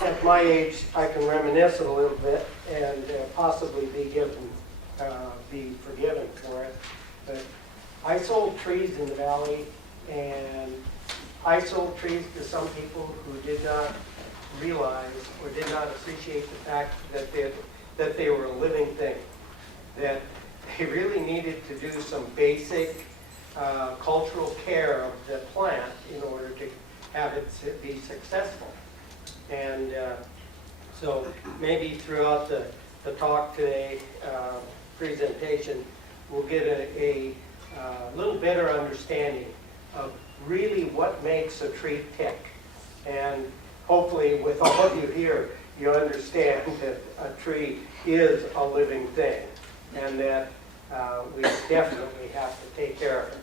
At my age, I can reminisce a little bit and possibly be forgiven for it. But I sold trees in the valley, and I sold trees to some people who did not realize or did not appreciate the fact that they were a living thing, that they really needed to do some basic cultural care of the plant in order to have it be successful. And so maybe throughout the talk today, presentation, we'll get a little better understanding of really what makes a tree tick. And hopefully with all of you here, you understand that a tree is a living thing and that we definitely have to take care of it.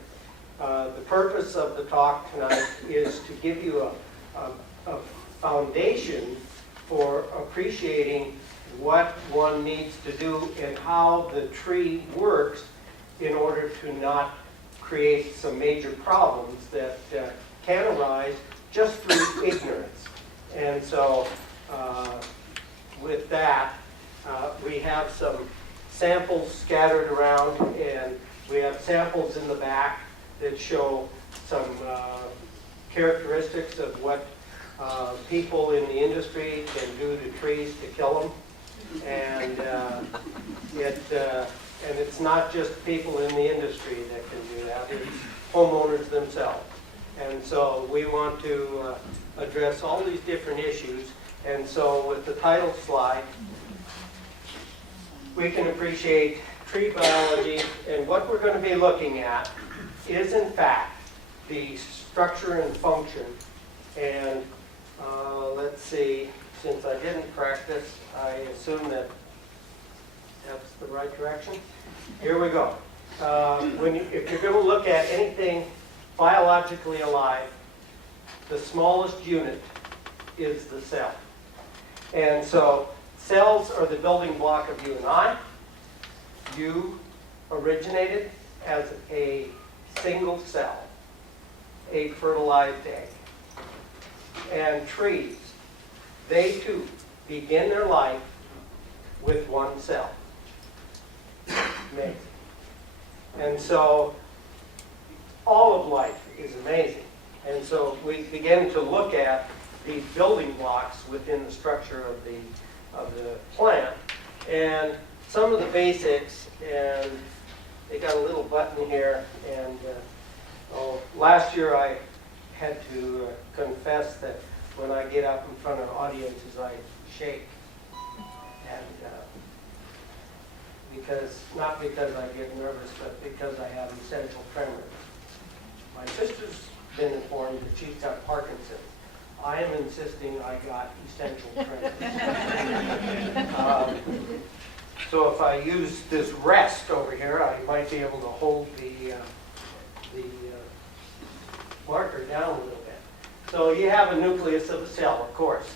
The purpose of the talk tonight is to give you a foundation for appreciating what one needs to do and how the tree works in order to not create some major problems that can arise just through ignorance. And so with that, we have some samples scattered around, and we have samples in the back that show some characteristics of what people in the industry can do to trees to kill them. And it's not just people in the industry that can do that, it's homeowners themselves. And so we want to address all these different issues. And so with the title slide, we can appreciate tree biology. And what we're going to be looking at is, in fact, the structure and function. And let's see, since I didn't practice, I assume that that's the right direction. Here we go. If you're going to look at anything biologically alive, the smallest unit is the cell. And so cells are the building block of you and I. You originated as a single cell, a fertilized egg. And trees, they too begin their life with one cell. Amazing. And so all of life is amazing. And so we begin to look at these building blocks within the structure of the plant. And some of the basics, and they got a little button here. And last year I had to confess that when I get up in front of audiences, I shake. And not because I get nervous, but because I have essential tremors. My sister's been informed that she's got Parkinson's. I am insisting I got essential tremors. So if I use this rest over here, I might be able to hold the marker down a little bit. So you have a nucleus of a cell, of course.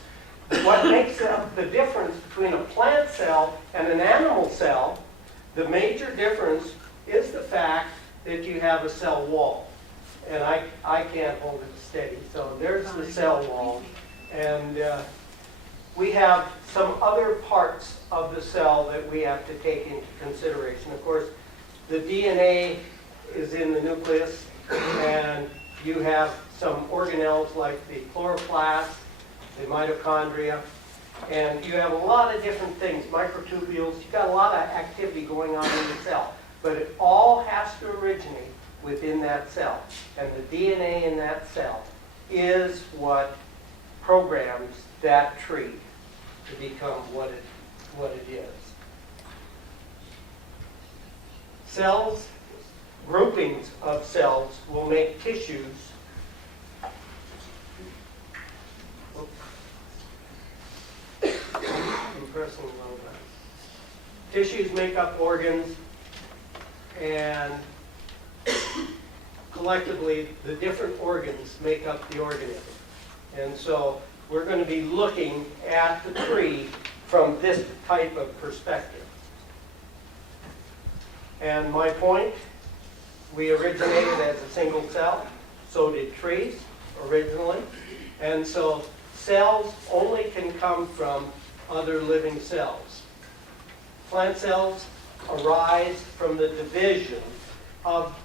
What makes the difference between a plant cell and an animal cell, the major difference is the fact that you have a cell wall. And I can't hold it steady. So there's the cell wall. And we have some other parts of the cell that we have to take into consideration. Of course, the DNA is in the nucleus, and you have some organelles like the chloroplast, the mitochondria, and you have a lot of different things, microtubules. You've got a lot of activity going on in the cell, but it all has to originate within that cell. And the DNA in that cell is what programs that tree to become what it is. Cells, groupings of cells, will make tissues. I'm pressing a little bit. Tissues make up organs, and collectively, the different organs make up the organism. And so we're going to be looking at the tree from this type of perspective. And my point, we originated as a single cell. So did trees originally. And so cells only can come from other living cells. Plant cells arise from the division of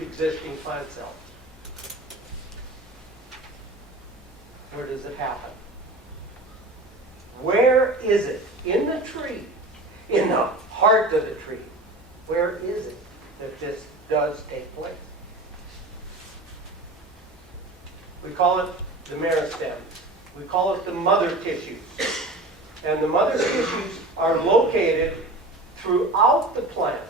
existing plant cells. Where does it happen? Where is it? In the tree, in the heart of the tree. Where is it that this does take place? We call it the meristems. We call it the mother tissues. And the mother tissues are located throughout the plant.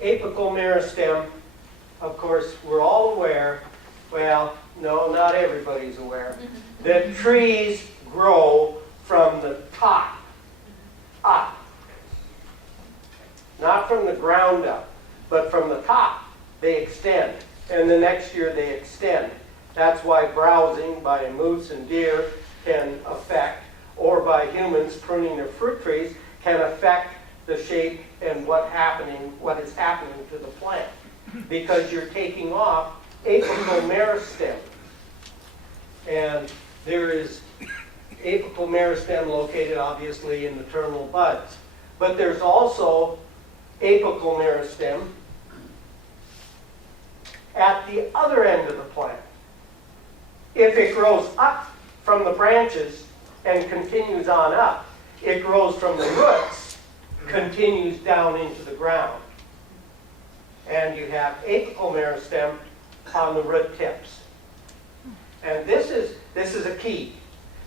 Apical meristem, of course, we're all aware, well, no, not everybody's aware, that trees grow from the top up. Not from the ground up, but from the top. They extend. And the next year they extend. That's why browsing by moose and deer can affect, or by humans pruning their fruit trees, can affect the shape and what is happening to the plant. Because you're taking off apical meristem. And there is apical meristem located obviously in the terminal buds. But there's also apical meristem at the other end of the plant. If it grows up from the branches and continues on up, it grows from the roots, continues down into the ground. And you have apical meristem on the root tips. And this is a key.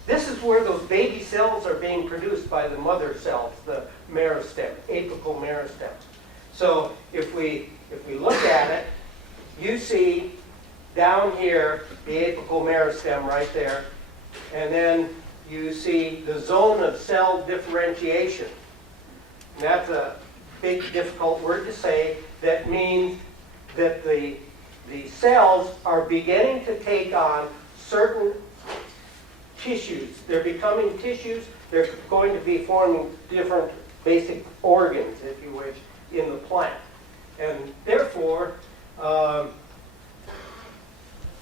This is where those baby cells are being produced by the mother cells, the meristem, apical meristem. So if we look at it, you see down here the apical meristem right there, and then you see the zone of cell differentiation. And that's a big, difficult word to say. That means that the cells are beginning to take on certain tissues. They're becoming tissues. They're going to be forming different basic organs, if you wish, in the plant. And therefore,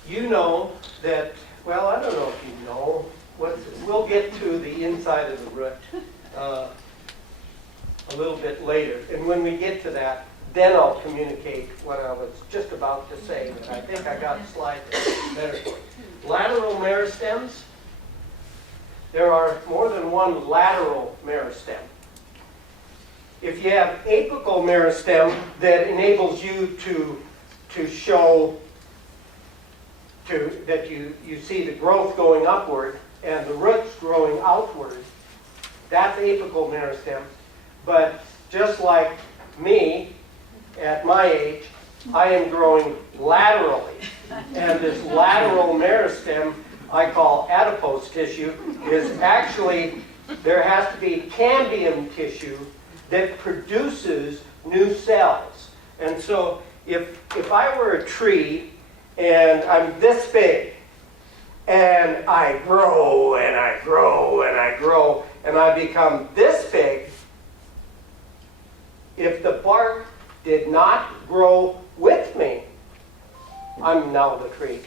you know that, well, I don't know if you know. We'll get to the inside of the root a little bit later. And when we get to that, then I'll communicate what I was just about to say. But I think I got the slide better for you. Lateral meristems. There are more than one lateral meristem. If you have apical meristem that enables you to show that you see the growth going upward and the roots growing outward, that's apical meristem. But just like me, at my age, I am growing laterally. And this lateral meristem, I call adipose tissue, is actually, there has to be cambium tissue that produces new cells. And so if I were a tree and I'm this big, and I grow and I grow and I grow and I become this big, if the bark did not grow with me, I'm now the tree.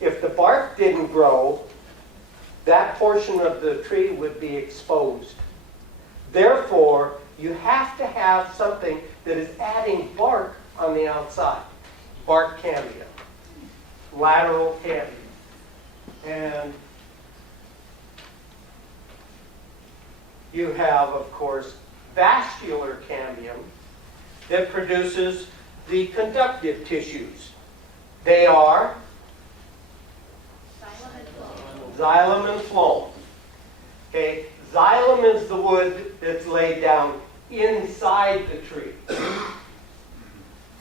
If the bark didn't grow, that portion of the tree would be exposed. Therefore, you have to have something that is adding bark on the outside. Bark cambium. Lateral cambium. And you have, of course, vascular cambium that produces the conductive tissues. They are xylem and phloem. Okay, xylem is the wood that's laid down inside the tree.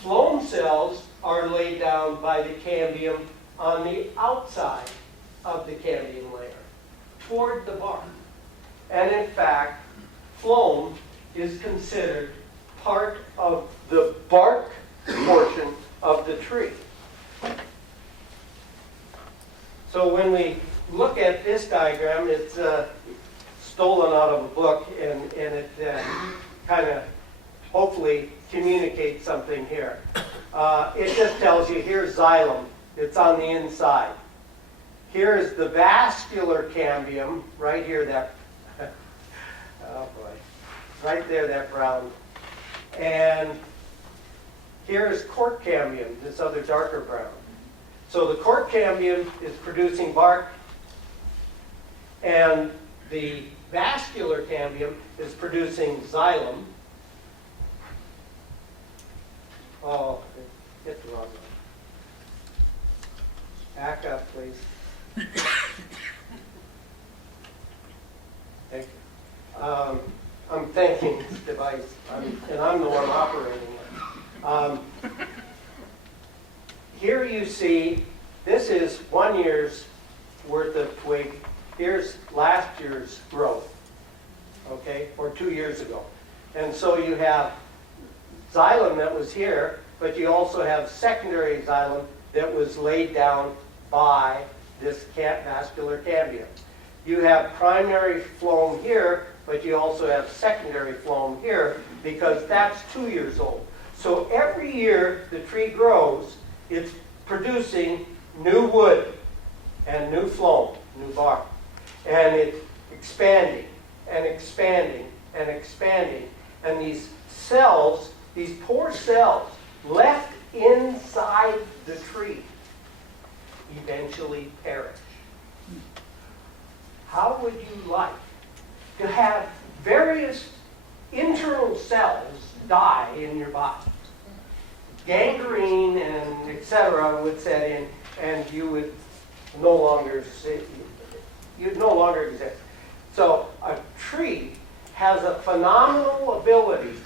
Phloem cells are laid down by the cambium on the outside of the cambium layer, toward the bark. And in fact, phloem is considered part of the bark portion of the tree. So when we look at this diagram, it's stolen out of a book, and it kind of hopefully communicates something here. It just tells you here's xylem It's on the inside. Here is the vascular cambium, right here, that, oh boy, right there, that brown. And here is cork cambium, this other darker brown. So the cork cambium is producing bark, and the vascular cambium is producing xylem. Oh, I hit the wrong one. Back up, please. Thank you. I'm thanking this device, and I'm the one operating it. Here you see, this is 1 year's worth of twig. Here's last year's growth, okay, or 2 years ago. And so you have xylem that was here, but you also have secondary xylem that was laid down by this vascular cambium. You have primary phloem here, but you also have secondary phloem here because that's 2 years old. So every year the tree grows, it's producing new wood and new phloem, new bark. And it's expanding and expanding and expanding. And these cells, these poor cells left inside the tree, eventually perish. How would you like to have various internal cells die in your body? Gangrene and etc. would set in, and you would no longer you'd no longer exist. So a tree has a phenomenal ability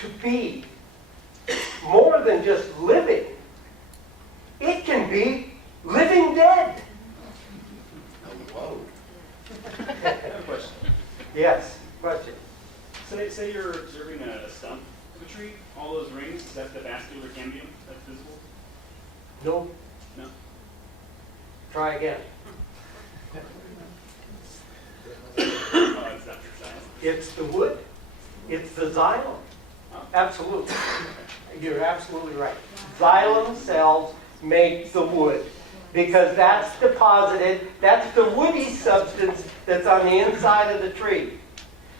to be more than just living. It can be living dead. Whoa. I have a question. Yes, question. Say you're observing a stump of a tree. All those rings, is that the vascular cambium that's visible? No. No. Try again. Oh, it's not your science. It's the wood. It's the xylem. Oh. Absolutely. You're absolutely right. Xylem cells make the wood because that's deposited, that's the woody substance that's on the inside of the tree.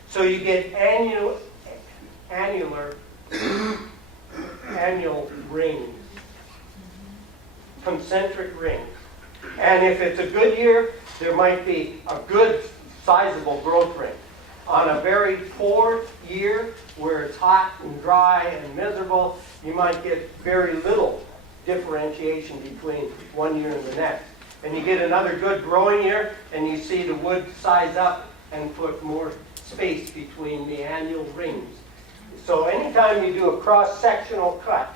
So you get annual rings, concentric rings. And if it's a good year, there might be a good sizable growth ring. On a very poor year, where it's hot and dry and miserable, you might get very little differentiation between one year and the next. And you get another good growing year, and you see the wood size up and put more space between the annual rings. So anytime you do a cross-sectional cut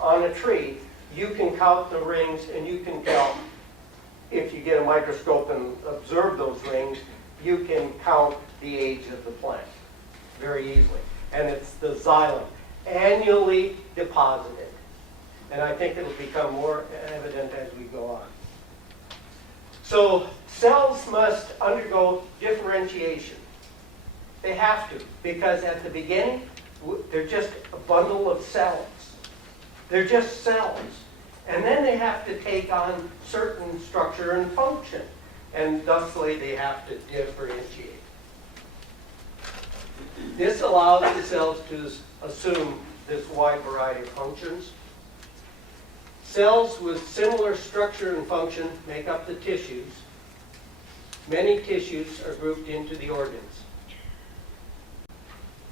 on a tree, you can count the rings, and you can tell, if you get a microscope and observe those rings, you can count the age of the plant very easily. And it's the xylem, annually deposited. And I think it'll become more evident as we go on. So cells must undergo differentiation. They have to, because at the beginning, they're just a bundle of cells. They're just cells. And then they have to take on certain structure and function. And thusly, they have to differentiate. This allows the cells to assume this wide variety of functions. Cells with similar structure and function make up the tissues. Many tissues are grouped into the organs.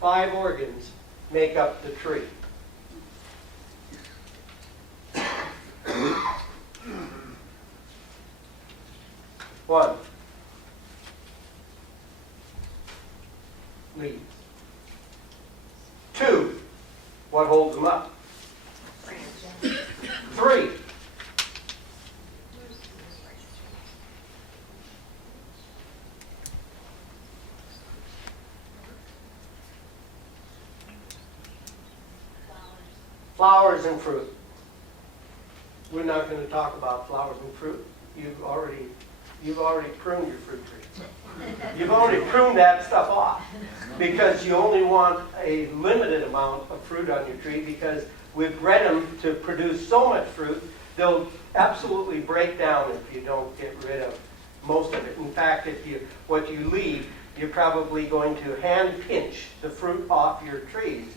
5 organs make up the tree. One, leaves. 2, what holds them up? 3, flowers and fruit. We're not going to talk about flowers and fruit. You've already pruned your fruit tree. You've already pruned that stuff off because you only want a limited amount of fruit on your tree, because would bred them to produce so much fruit, they'll absolutely break down if you don't get rid of most of it. In fact, what you leave, you're probably going to hand pinch the fruit off your trees.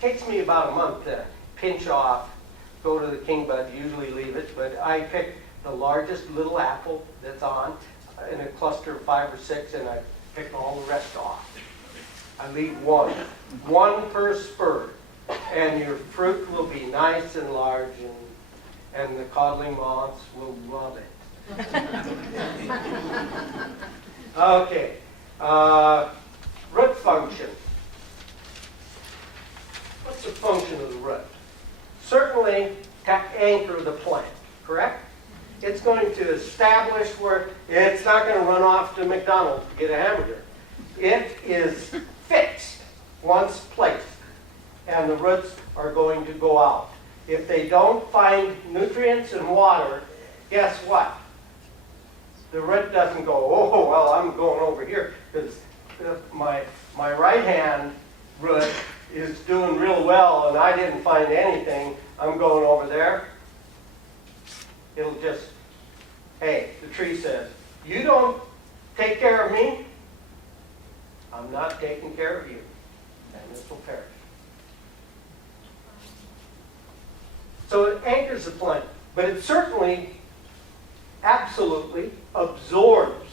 Takes me about a month to pinch off, go to the king bud, usually leave it, but I pick the largest little apple that's on in a cluster of 5 or 6, and I pick all the rest off. I leave one per spur, and your fruit will be nice and large, and the codling moths will love it. Okay, root function. What's the function of the root? Certainly to anchor the plant, correct? It's going to establish where it's not going to run off to McDonald's to get a hamburger. It is fixed once placed, and the roots are going to go out. If they don't find nutrients and water, guess what? The root doesn't go, oh, well, I'm going over here because my right hand root is doing real well and I didn't find anything. I'm going over there. It'll just, hey, the tree says, you don't take care of me, I'm not taking care of you. And this will perish. So it anchors the plant, but it certainly absolutely absorbs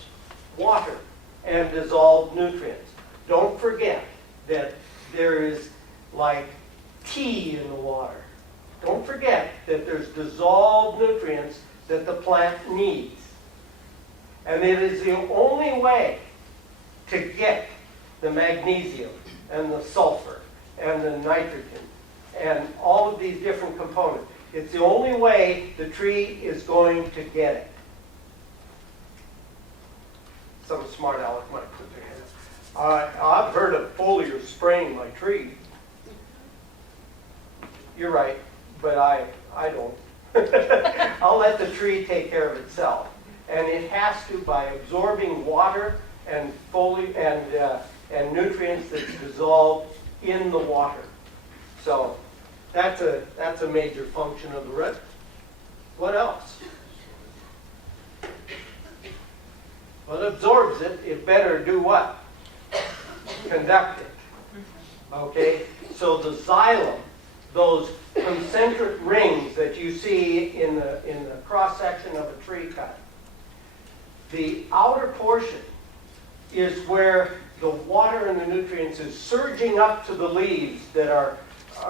water and dissolved nutrients. Don't forget that there is like tea in the water. Don't forget that there's dissolved nutrients that the plant needs. And it is the only way to get the magnesium and the sulfur and the nitrogen and all of these different components. It's the only way the tree is going to get it. Some smart aleck might put their hands. I've heard of foliar spraying my tree. You're right, but I don't. I'll let the tree take care of itself. And it has to by absorbing water and and nutrients that's dissolved in the water. So that's a major function of the root. What else? Well, it absorbs it. It better do what? Conduct it. Okay? So the xylem, those concentric rings that you see in the cross-section of a tree cut, the outer portion is where the water and the nutrients is surging up to the leaves that are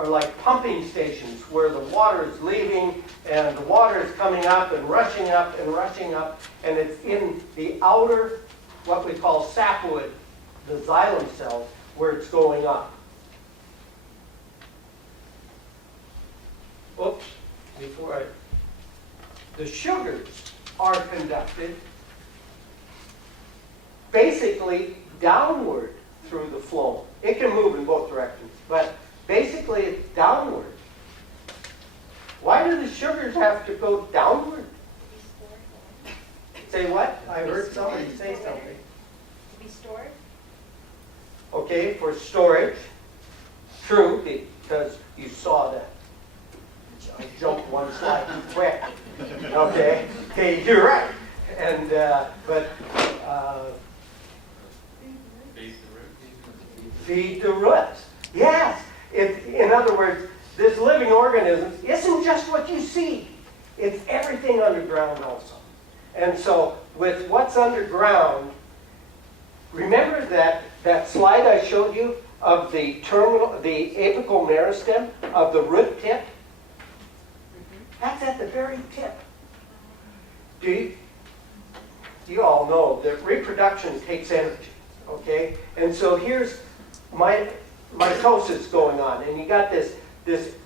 like pumping stations where the water is leaving and the water is coming up and rushing up and rushing up, and it's in the outer, what we call sapwood, the xylem cells, where it's going up. Oops, the sugars are conducted basically downward through the phloem. It can move in both directions, but basically it's downward. Why do the sugars have to go downward? Say what? I heard somebody say something. To be stored? Okay, for storage. True, because you saw that. I jumped one slide too quick. Okay, you're right. And feed the roots. Yes. In other words, this living organism isn't just what you see. It's everything underground also. And so with what's underground, remember that slide I showed you of the apical meristem of the root tip? That's at the very tip. You all know that reproduction takes energy, okay? And so here's mitosis going on, and you got this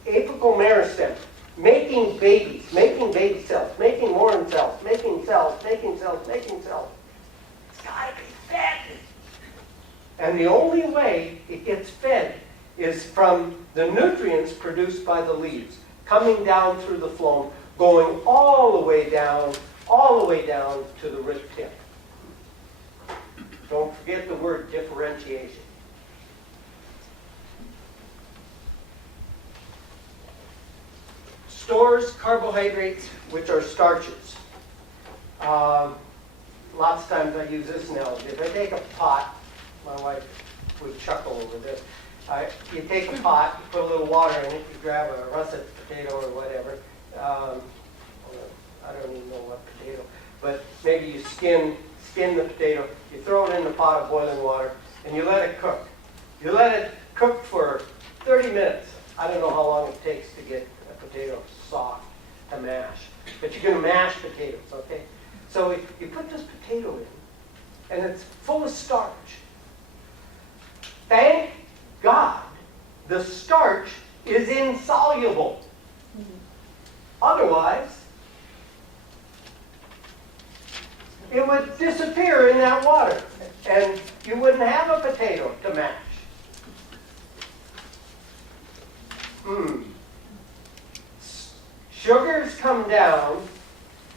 apical meristem making babies, making baby cells, making Moen cells, making cells, making cells, making cells. It's got to be fed. And the only way it gets fed is from the nutrients produced by the leaves, coming down through the phloem, going all the way down to the root tip. Don't forget the word differentiation. stores carbohydrates, which are starches. Lots of times I use this analogy. If I take a pot, my wife would chuckle over this. You take a pot, you put a little water in it, you grab a russet potato or whatever. I don't even know what potato, but maybe you skin the potato, you throw it in the pot of boiling water, and you let it cook. You let it cook for 30 minutes. I don't know how long it takes to get a potato soft to mash, but you're going to mash potatoes, okay? So you put this potato in, and it's full of starch. Thank God the starch is insoluble. Otherwise, it would disappear in that water, and you wouldn't have a potato to mash. Sugars come down.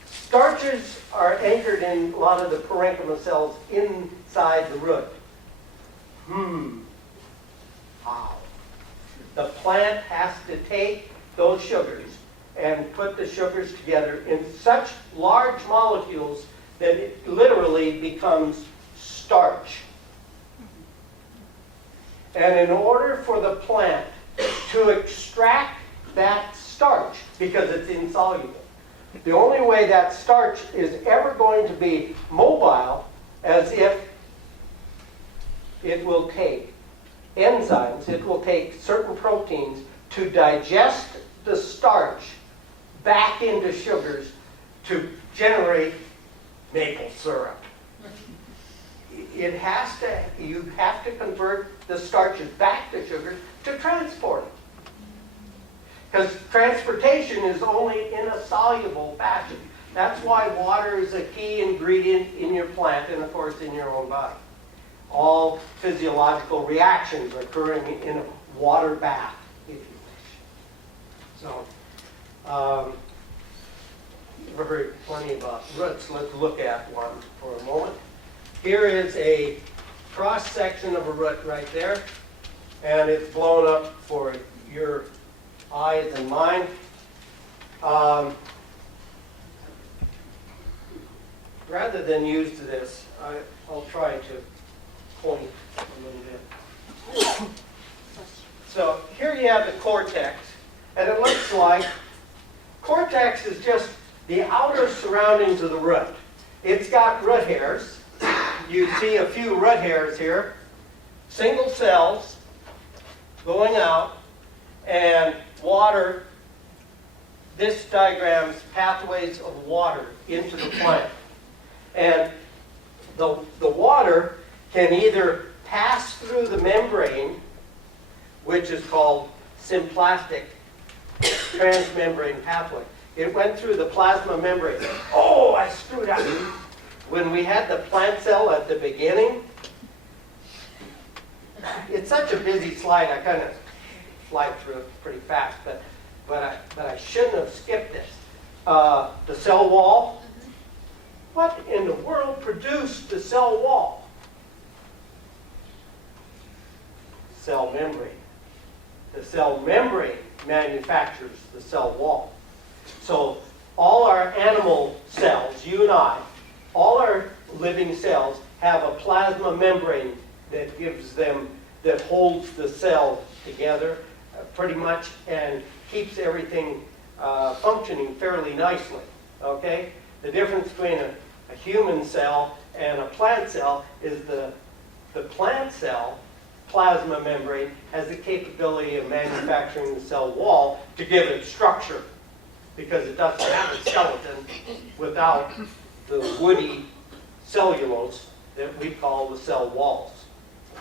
Starches are anchored in a lot of the parenchyma cells inside the root. Wow. The plant has to take those sugars and put the sugars together in such large molecules that it literally becomes starch. And in order for the plant to extract that starch, because it's insoluble, the only way that starch is ever going to be mobile as if it will take enzymes, it will take certain proteins to digest the starch back into sugars to generate maple syrup. You have to convert the starches back to sugars to transport it. Because transportation is only in a soluble fashion. That's why water is a key ingredient in your plant and, of course, in your own body. All physiological reactions are occurring in a water bath, if you wish. So, we've heard plenty about roots. Let's look at one for a moment. Here is a cross-section of a root right there, and it's blown up for your eyes and mine. Rather than use this, I'll try to point a little bit. So here you have the cortex, and it looks like cortex is just the outer surroundings of the root. It's got root hairs. You see a few root hairs here, single cells going out, and water. This diagrams pathways of water into the plant. And the water can either pass through the membrane, which is called symplastic transmembrane pathway. It went through the plasma membrane. Oh, I screwed up. When we had the plant cell at the beginning, it's such a busy slide, I kind of slide through it pretty fast, but I shouldn't have skipped this. The cell wall. What in the world produced the cell wall? Cell membrane. The cell membrane manufactures the cell wall. So all our animal cells, you and I, all our living cells have a plasma membrane that gives them, that holds the cell together pretty much and keeps everything functioning fairly nicely. Okay? The difference between a human cell and a plant cell is the plant cell plasma membrane has the capability of manufacturing the cell wall to give it structure, because it doesn't have a skeleton without the woody cellulose that we call the cell walls.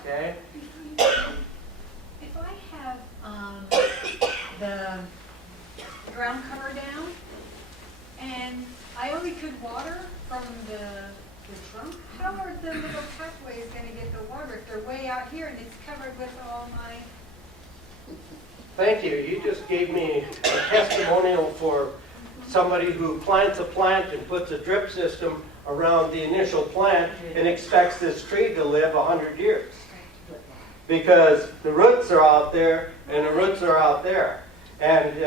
Okay? If I have the ground cover down and I only could water from the trunk, how are the little pathways going to get the water if they're way out here and it's covered with all my... Thank you. You just gave me a testimonial for somebody who plants a plant and puts a drip system around the initial plant and expects this tree to live 100 years. Because the roots are out there and the roots are out there. And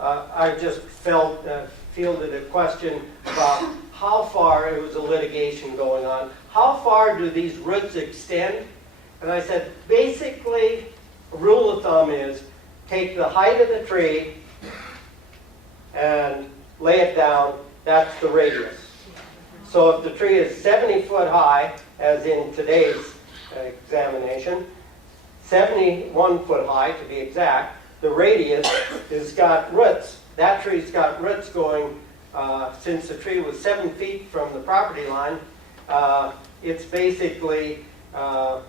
I just fielded a question about how far, it was a litigation going on, how far do these roots extend? And I said, basically, a rule of thumb is take the height of the tree and lay it down, that's the radius. So if the tree is 70 foot high, as in today's examination, 71 foot high to be exact, the radius has got roots. That tree's got roots going, since the tree was 7 feet from the property line, it's basically, about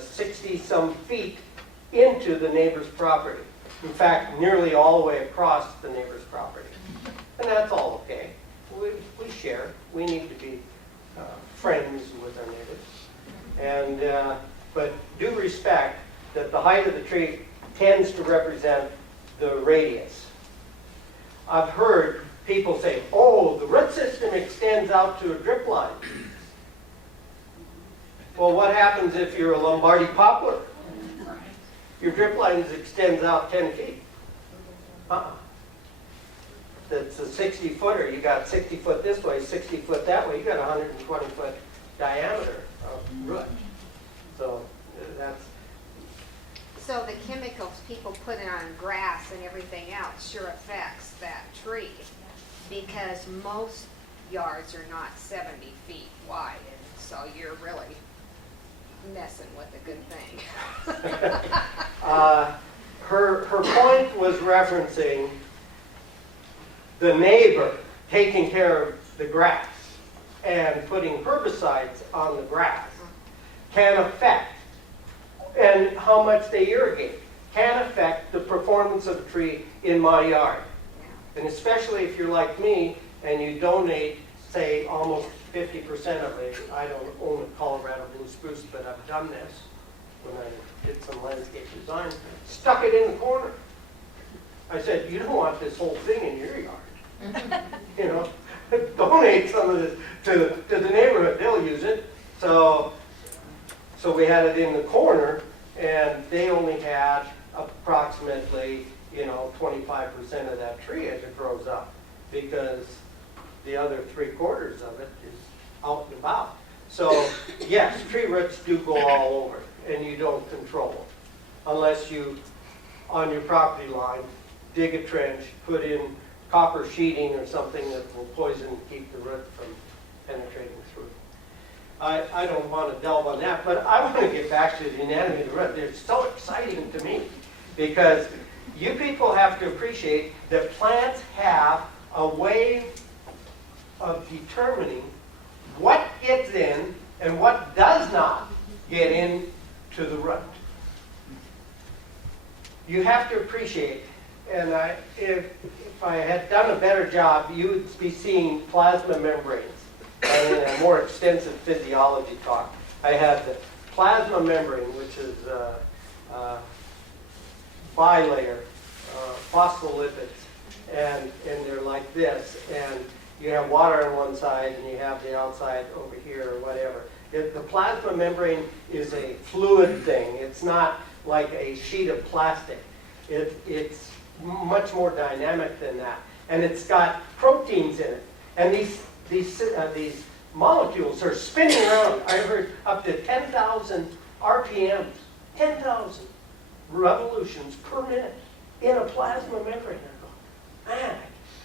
60 some feet into the neighbor's property. In fact, nearly all the way across the neighbor's property. And that's all okay. We share. We need to be friends with our neighbors. And, but do respect that the height of the tree tends to represent the radius. I've heard people say, oh, the root system extends out to a drip line. Well, what happens if you're a Lombardy poplar? Your drip line extends out 10 feet. That's a 60-footer. You got 60 foot this way, 60 foot that way. You got 120 foot diameter of root. So that's... So the chemicals people put in on grass and everything else sure affects that tree, because most yards are not 70 feet wide, and so you're really messing with a good thing. Her point was referencing the neighbor taking care of the grass and putting herbicides on the grass can affect, and how much they irrigate, can affect the performance of a tree in my yard. And especially if you're like me and you donate, say, almost 50% of it. I don't own a Colorado blue spruce, but I've done this when I did some landscape design. Stuck it in the corner. I said, you don't want this whole thing in your yard. You know, donate some of this to the neighborhood. They'll use it. So we had it in the corner, and they only had approximately, 25% of that tree as it grows up, because the other 3/4 of it is out and about. So yes, tree roots do go all over, and you don't control them unless you, on your property line, dig a trench, put in copper sheeting or something that will poison and keep the root from penetrating through. I don't want to delve on that, but I want to get back to the anatomy of the root. It's so exciting to me, because you people have to appreciate that plants have a way of determining what gets in and what does not get into the root. You have to appreciate, and if I had done a better job, you would be seeing plasma membranes. And in a more extensive physiology talk, I had the plasma membrane, which is bilayer, phospholipids, and they're like this, and you have water on one side and you have the outside over here or whatever. The plasma membrane is a fluid thing. It's not like a sheet of plastic. It's much more dynamic than that, and it's got proteins in it, and these molecules are spinning around. I heard up to 10,000 RPMs, 10,000 revolutions per minute in a plasma membrane. I go, man,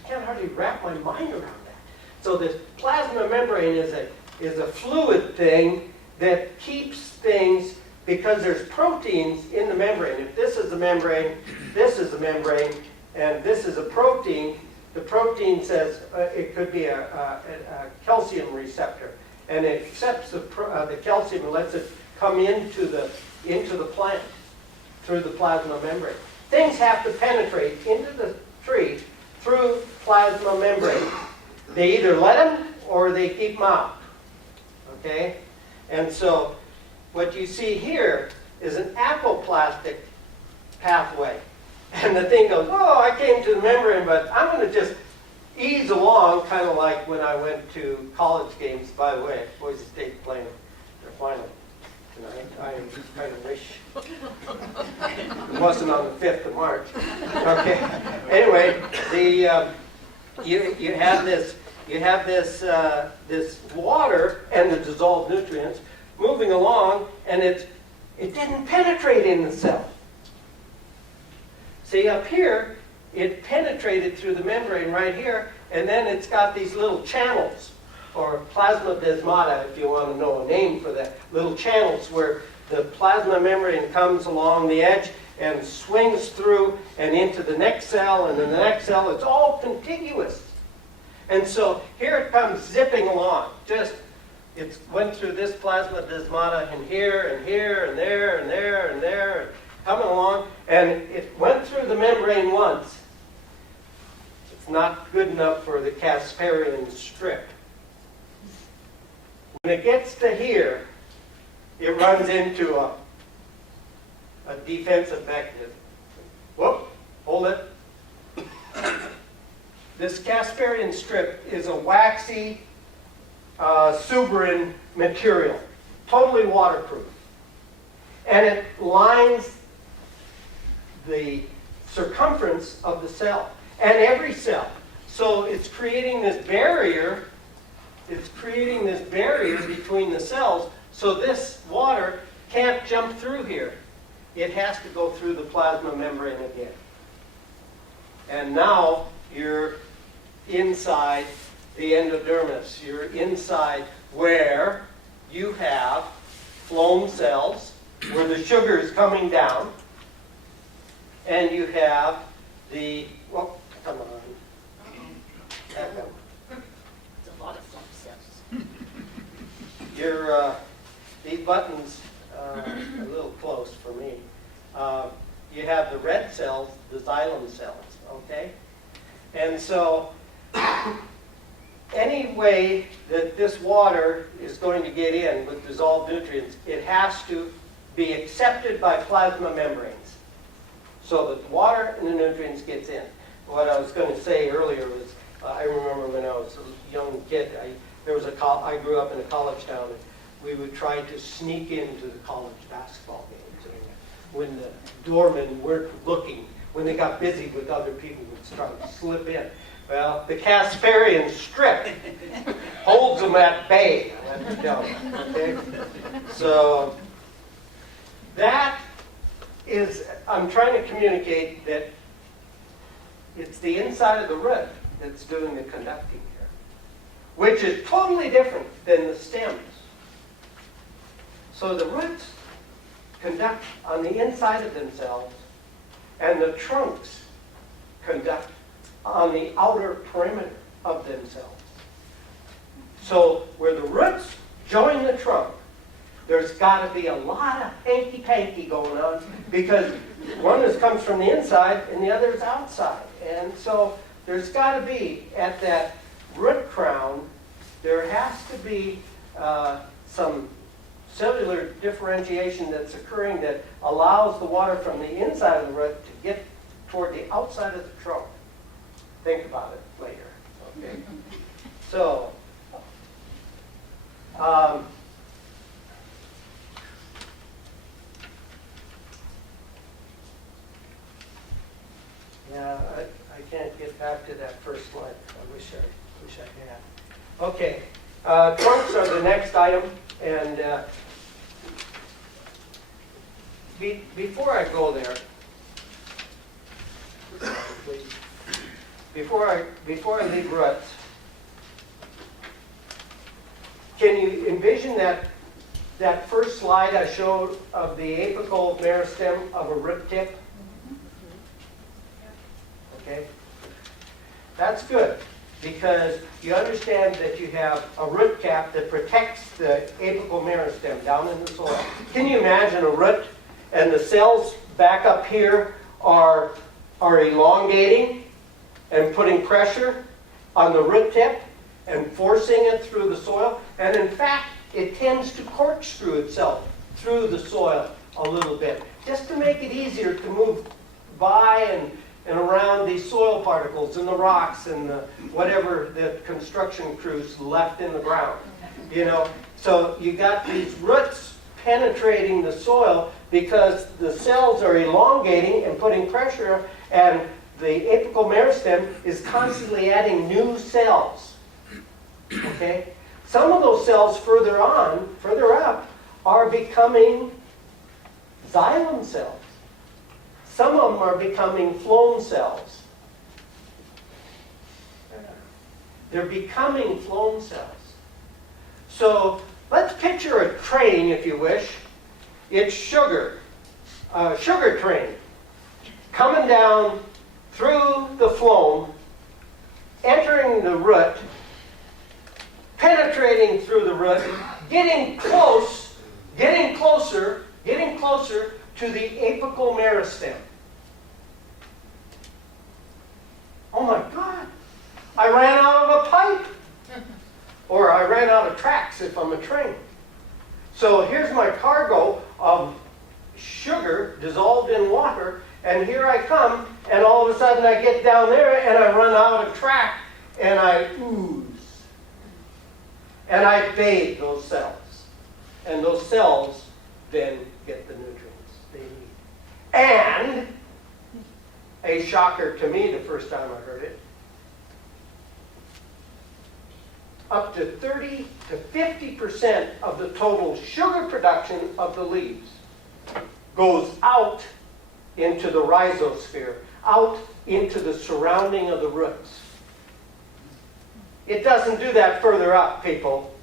I can't hardly wrap my mind around that. So this plasma membrane is a fluid thing that keeps things, because there's proteins in the membrane. If this is a membrane, this is a membrane, and this is a protein, the protein says it could be a calcium receptor, and it accepts the calcium and lets it come into the plant through the plasma membrane. Things have to penetrate into the tree through plasma membrane. They either let them or they keep them out. Okay? And so what you see here is an apoplastic pathway. And the thing goes, oh, I came to the membrane, but I'm going to just ease along, kind of like when I went to college games. By the way, Boise State playing their final tonight. I kind of wish it wasn't on the 5th of March. Okay. Anyway, you have this this water and the dissolved nutrients moving along, and it didn't penetrate in the cell. See, up here, it penetrated through the membrane right here, and then it's got these little channels, or plasmodesmata, if you want to know a name for that, little channels where the plasma membrane comes along the edge and swings through and into the next cell, and in the next cell. It's all contiguous. And so here it comes zipping along. It went through this plasmodesmata and here and here and there and there and there, and coming along, and it went through the membrane once. It's not good enough for the Casparian strip. When it gets to here, it runs into a defensive mechanism. Whoop, hold it. This Casparian strip is a waxy suberin material, totally waterproof. And it lines the circumference of the cell and every cell. So it's creating this barrier. It's creating this barrier between the cells, so this water can't jump through here. It has to go through the plasma membrane again. And now you're inside the endodermis. You're inside where you have phloem cells, where the sugar is coming down, and you have the, well, come on. Back up. It's a lot of phloem cells. These buttons are a little close for me. You have the red cells, the xylem cells, okay? And so any way that this water is going to get in with dissolved nutrients, it has to be accepted by plasma membranes so that the water and the nutrients gets in. What I was going to say earlier was, I remember when I was a young kid, I grew up in a college town, and we would try to sneak into the college basketball games. And when the doormen weren't looking, when they got busy with other people, would try to slip in. Well, the Casparian strip holds them at bay, I have to tell you. Okay? So that is, I'm trying to communicate that it's the inside of the root that's doing the conducting here, which is totally different than the stems. So the roots conduct on the inside of themselves, and the trunks conduct on the outer perimeter of themselves. So where the roots join the trunk, there's got to be a lot of hanky-panky going on, because one comes from the inside and the other is outside. And so there's got to be, at that root crown, there has to be some cellular differentiation that's occurring that allows the water from the inside of the root to get toward the outside of the trunk. Think about it later. Okay. So, yeah, I can't get back to that first slide. I wish I had. Okay, trunks are the next item, and before I go there, please. Before I leave roots, can you envision that first slide I showed of the apical meristem of a root tip? Okay? That's good, because you understand that you have a root cap that protects the apical meristem down in the soil. Can you imagine a root and the cells back up here are elongating and putting pressure on the root tip and forcing it through the soil? And in fact, it tends to corkscrew itself through the soil a little bit, just to make it easier to move by and around these soil particles and the rocks and whatever the construction crews left in the ground. You know, so you got these roots penetrating the soil because the cells are elongating and putting pressure, and the apical meristem is constantly adding new cells. Okay? Some of those cells further up, are becoming xylem cells. Some of them are becoming phloem cells. They're becoming phloem cells. So let's picture a train, if you wish. It's sugar, a sugar train, coming down through the phloem, entering the root, penetrating through the root, getting closer to the apical meristem. Oh my God, I ran out of a pipe. Or I ran out of tracks if I'm a train. So here's my cargo of sugar dissolved in water, and here I come, and all of a sudden I get down there and I run out of track, and I ooze. And I bathe those cells. And those cells then get the nutrients they need. And, a shocker to me the first time I heard it, up to 30 to 50% of the total sugar production of the leaves goes out into the rhizosphere, out into the surrounding of the roots. It doesn't do that further up, people.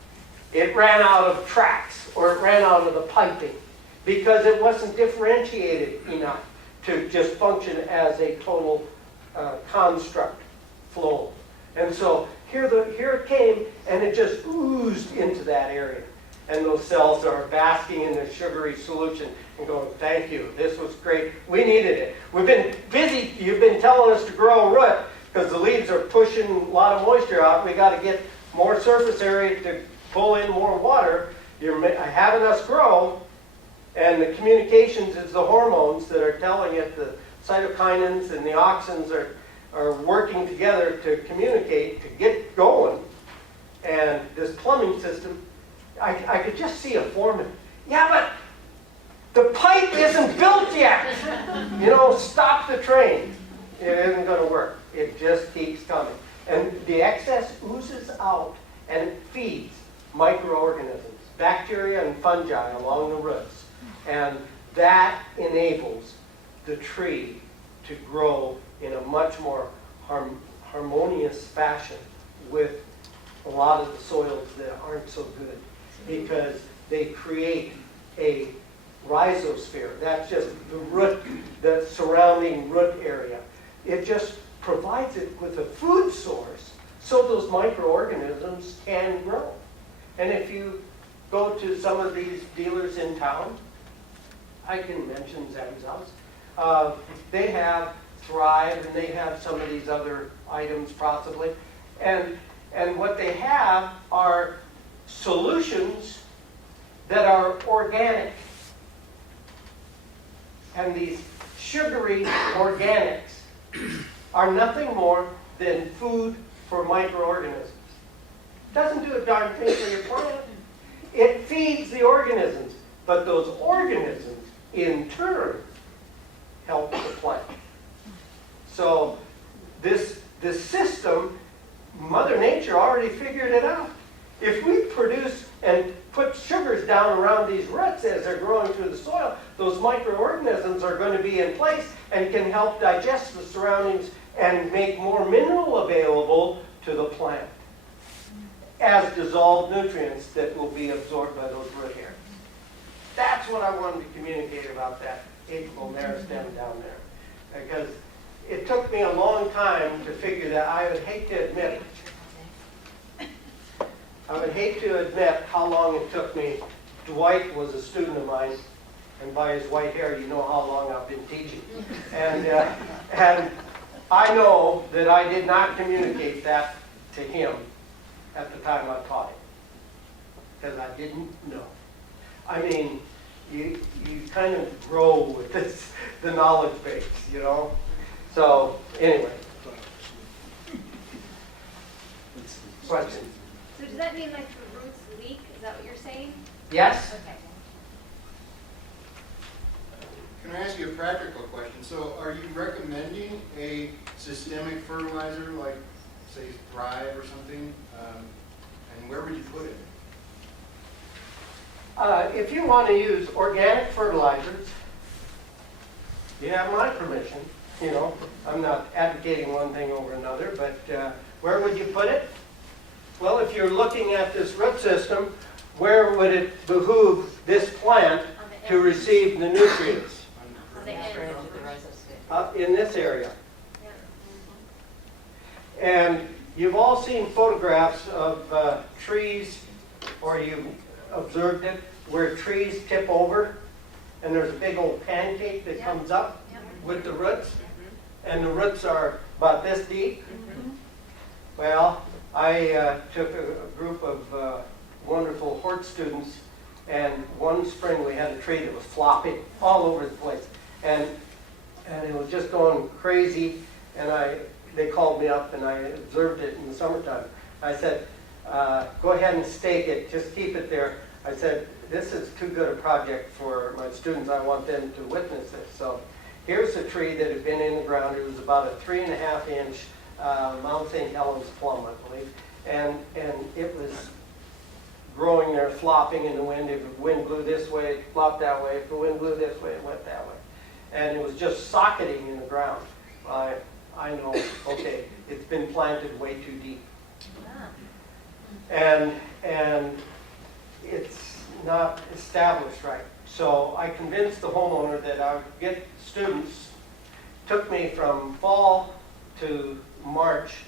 It ran out of tracks, or it ran out of the piping, because it wasn't differentiated enough to just function as a total construct flow. And so here it came, and it just oozed into that area. And those cells are basking in the sugary solution and going, thank you, this was great. We needed it. We've been busy. You've been telling us to grow a root because the leaves are pushing a lot of moisture out. We got to get more surface area to pull in more water. You're having us grow, and the communications is the hormones that are telling it. The cytokinins and the auxins are working together to communicate, to get going. And this plumbing system, I could just see a foreman. Yeah, but the pipe isn't built yet. You know, stop the train. It isn't going to work. It just keeps coming. And the excess oozes out and it feeds microorganisms, bacteria and fungi along the roots. And that enables the tree to grow in a much more harmonious fashion with a lot of the soils that aren't so good, because they create a rhizosphere. That's just the root, the surrounding root area. It just provides it with a food source so those microorganisms can grow. And if you go to some of these dealers in town, I can mention Zamzow's, they have Thrive, and they have some of these other items possibly. And what they have are solutions that are organic. And these sugary organics are nothing more than food for microorganisms. Doesn't do a darn thing for your plant. It feeds the organisms, but those organisms in turn help the plant. So this system, Mother Nature already figured it out. If we produce and put sugars down around these roots as they're growing through the soil, those microorganisms are going to be in place and can help digest the surroundings and make more mineral available to the plant as dissolved nutrients that will be absorbed by those root hairs. That's what I wanted to communicate about that apical meristem down there. Because it took me a long time to figure that. I would hate to admit how long it took me. Dwight was a student of mine, and by his white hair, you know how long I've been teaching. And I know that I did not communicate that to him at the time I taught him, because I didn't know. I mean, you kind of grow with this, the knowledge base, you know. So anyway, question. So does that mean like the roots leak? Is that what you're saying? Yes. Okay. Can I ask you a practical question? So are you recommending a systemic fertilizer like, say, Thrive or something? And where would you put it? If you want to use organic fertilizers, you have my permission. You know, I'm not advocating one thing over another, but where would you put it? Well, if you're looking at this root system, where would it behoove this plant to receive the nutrients? On the edge. In this area. And you've all seen photographs of trees, or you've observed it, where trees tip over, and there's a big old pancake that comes up with the roots, and the roots are about this deep. Well, I took a group of wonderful hort students, and one spring we had a tree that was flopping all over the place, and it was just going crazy. And they called me up, and I observed it in the summertime. I said, "Go ahead and stake it. Just keep it there." I said, "This is too good a project for my students. I want them to witness this." So here's a tree that had been in the ground. It was about a 3.5-inch Mount St. Helens plum, I believe, and it was growing there, flopping in the wind. If the wind blew this way, it flopped that way. If the wind blew this way, it went that way. And it was just socketing in the ground. I know, okay, it's been planted way too deep. And it's not established right. So I convinced the homeowner that I would get students. Took me from fall to March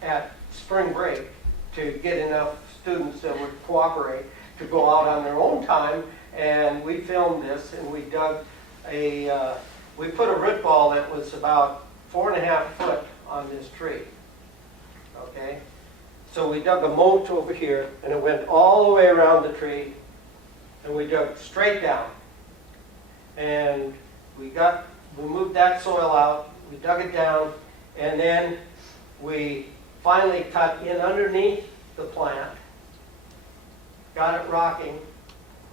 at spring break to get enough students that would cooperate to go out on their own time, and we filmed this, and we dug we put a root ball that was about 4.5 foot on this tree, okay? So we dug a moat over here, and it went all the way around the tree, and we dug straight down. And we moved that soil out, we dug it down, and then we finally cut in underneath the plant, got it rocking,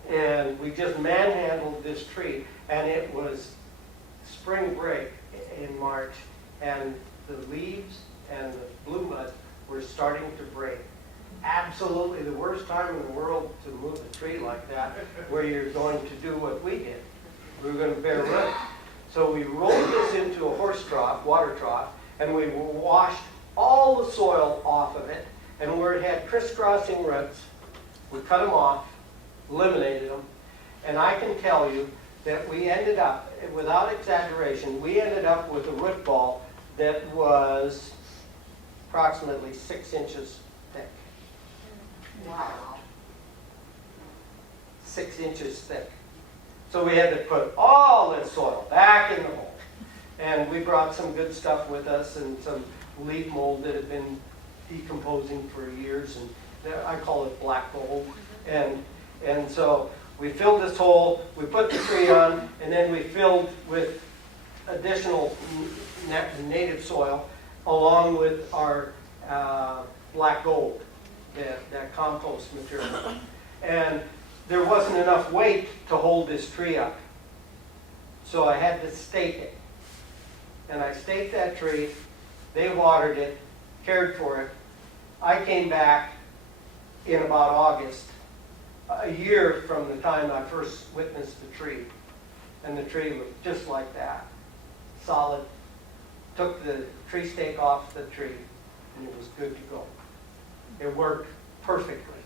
and we just manhandled this tree. And it was spring break in March, and the leaves and the blue mud were starting to break. Absolutely the worst time in the world to move a tree like that, where you're going to do what we did. We were going to bear roots. So we rolled this into a horse trough, water trough, and we washed all the soil off of it. And where it had crisscrossing roots, we cut them off, eliminated them. And I can tell you that we ended up, without exaggeration, we ended up with a root ball that was approximately 6 inches thick. Wow. 6 inches thick. So we had to put all this soil back in the hole. And we brought some good stuff with us, and some leaf mold that had been decomposing for years, and I call it black gold. And so we filled this hole, we put the tree on, and then we filled with additional native soil along with our black gold, that compost material. And there wasn't enough weight to hold this tree up. So I had to stake it. And I staked that tree, they watered it, cared for it. I came back in about August, a year from the time I first witnessed the tree. And the tree was just like that, solid. Took the tree stake off the tree, and it was good to go. It worked perfectly.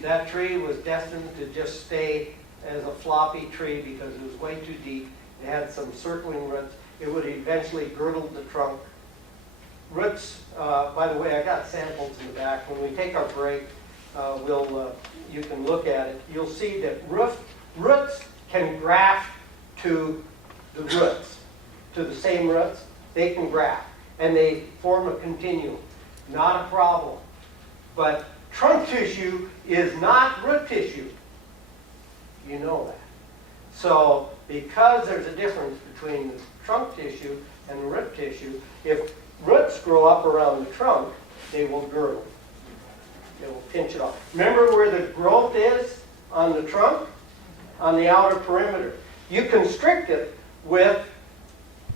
That tree was destined to just stay as a floppy tree because it was way too deep. It had some circling roots. It would eventually girdle the trunk. Roots, by the way, I got samples in the back. When we take our break, you can look at it. You'll see that roots can graft to the roots, to the same roots. They can graft, and they form a continuum. Not a problem. But trunk tissue is not root tissue. You know that. So because there's a difference between the trunk tissue and the root tissue, if roots grow up around the trunk, they will girdle. They will pinch it off. Remember where the growth is on the trunk? On the outer perimeter. You constrict it with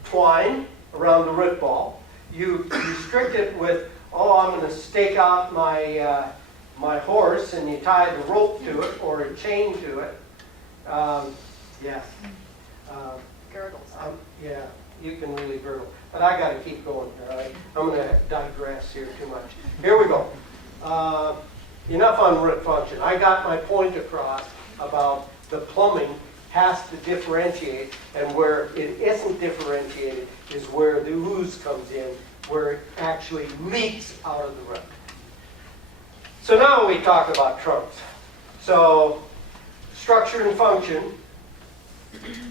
twine around the root ball. You restrict it with, oh, I'm going to stake out my, my horse, and you tie the rope to it or a chain to it. Yes. Girdles. Yeah, you can really girdle. But I got to keep going here. I'm going to digress here too much. Here we go. Enough on root function. I got my point across about the plumbing has to differentiate, and where it isn't differentiated is where the ooze comes in, where it actually leaks out of the root. So now we talk about trunks. So structure and function.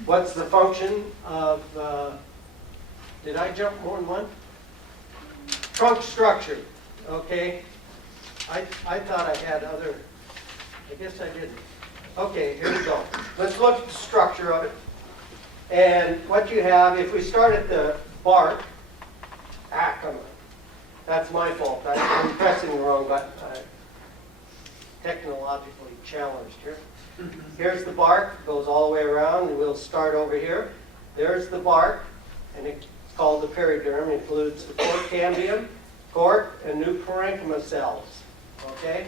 What's the function of, did I jump more than one? Trunk structure, okay. I thought I had other, I guess I didn't. Okay, here we go. Let's look at the structure of it. And what you have, if we start at the bark, come on. That's my fault. I'm pressing the wrong button. I'm technologically challenged here. Here's the bark, goes all the way around, and we'll start over here. There's the bark, and it's called the periderm. It includes the cork cambium, cork, and new parenchyma cells. Okay?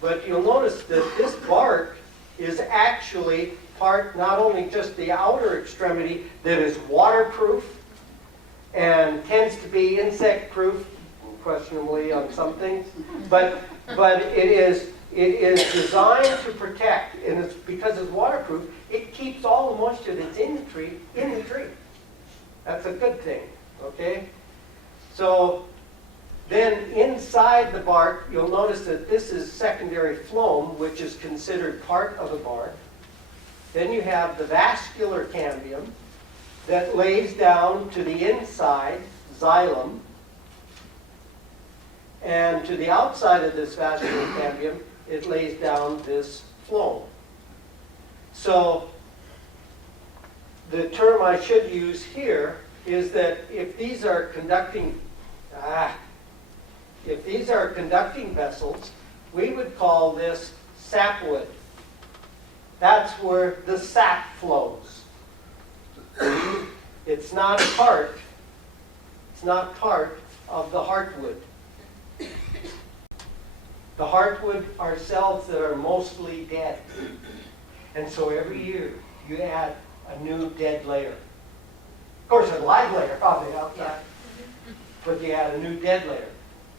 But you'll notice that this bark is actually part, not only just the outer extremity that is waterproof and tends to be insect-proof, questionably on some things, but it is designed to protect, and it's because it's waterproof, it keeps all the moisture that's in the tree. That's a good thing, okay? So then inside the bark, you'll notice that this is secondary phloem, which is considered part of the bark. Then you have the vascular cambium that lays down to the inside, xylem. And to the outside of this vascular cambium, it lays down this phloem. So the term I should use here is that if these are conducting vessels, we would call this sapwood. That's where the sap flows. It's not part of the heartwood. The heartwood are cells that are mostly dead. And so every year you add a new dead layer. Of course, a live layer on the outside. But you add a new dead layer,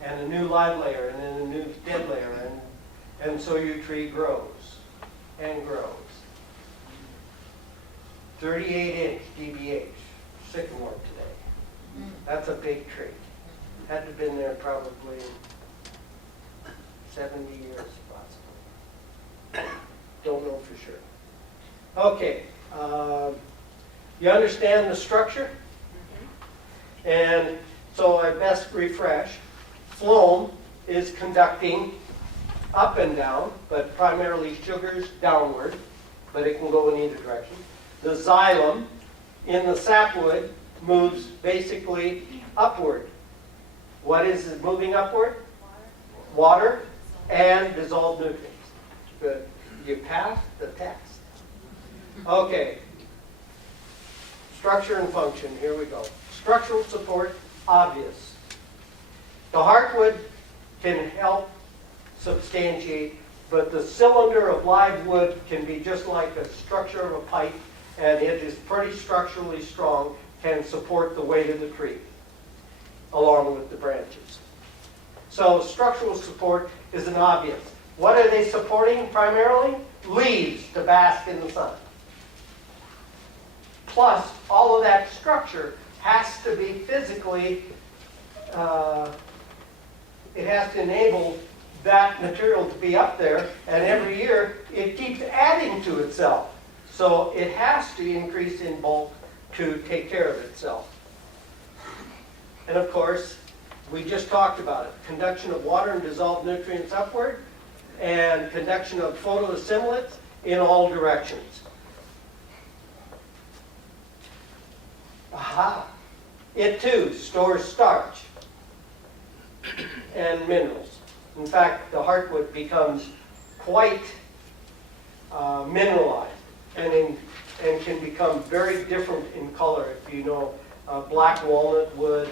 and a new live layer, and then a new dead layer, and so your tree grows and grows. 38-inch DBH, sycamore today. That's a big tree. Had to have been there probably 70 years, possibly. Don't know for sure. Okay, you understand the structure? And so I best refresh. Phloem is conducting up and down, but primarily sugars downward, but it can go in either direction. The xylem in the sapwood moves basically upward. What is it moving upward? Water and dissolved nutrients. Good. You passed the test. Okay. Structure and function. Here we go. Structural support, obvious. The heartwood can help substantiate, but the cylinder of live wood can be just like the structure of a pipe, and it is pretty structurally strong, can support the weight of the tree, along with the branches. So structural support is an obvious. What are they supporting primarily? Leaves to bask in the sun. Plus, all of that structure has to be physically, it has to enable that material to be up there, and every year it keeps adding to itself. So it has to increase in bulk to take care of itself. And of course, we just talked about it. Conduction of water and dissolved nutrients upward, and conduction of photoassimilates in all directions. Aha! It too stores starch and minerals. In fact, the heartwood becomes quite mineralized. And and can become very different in color. If you know black walnut wood,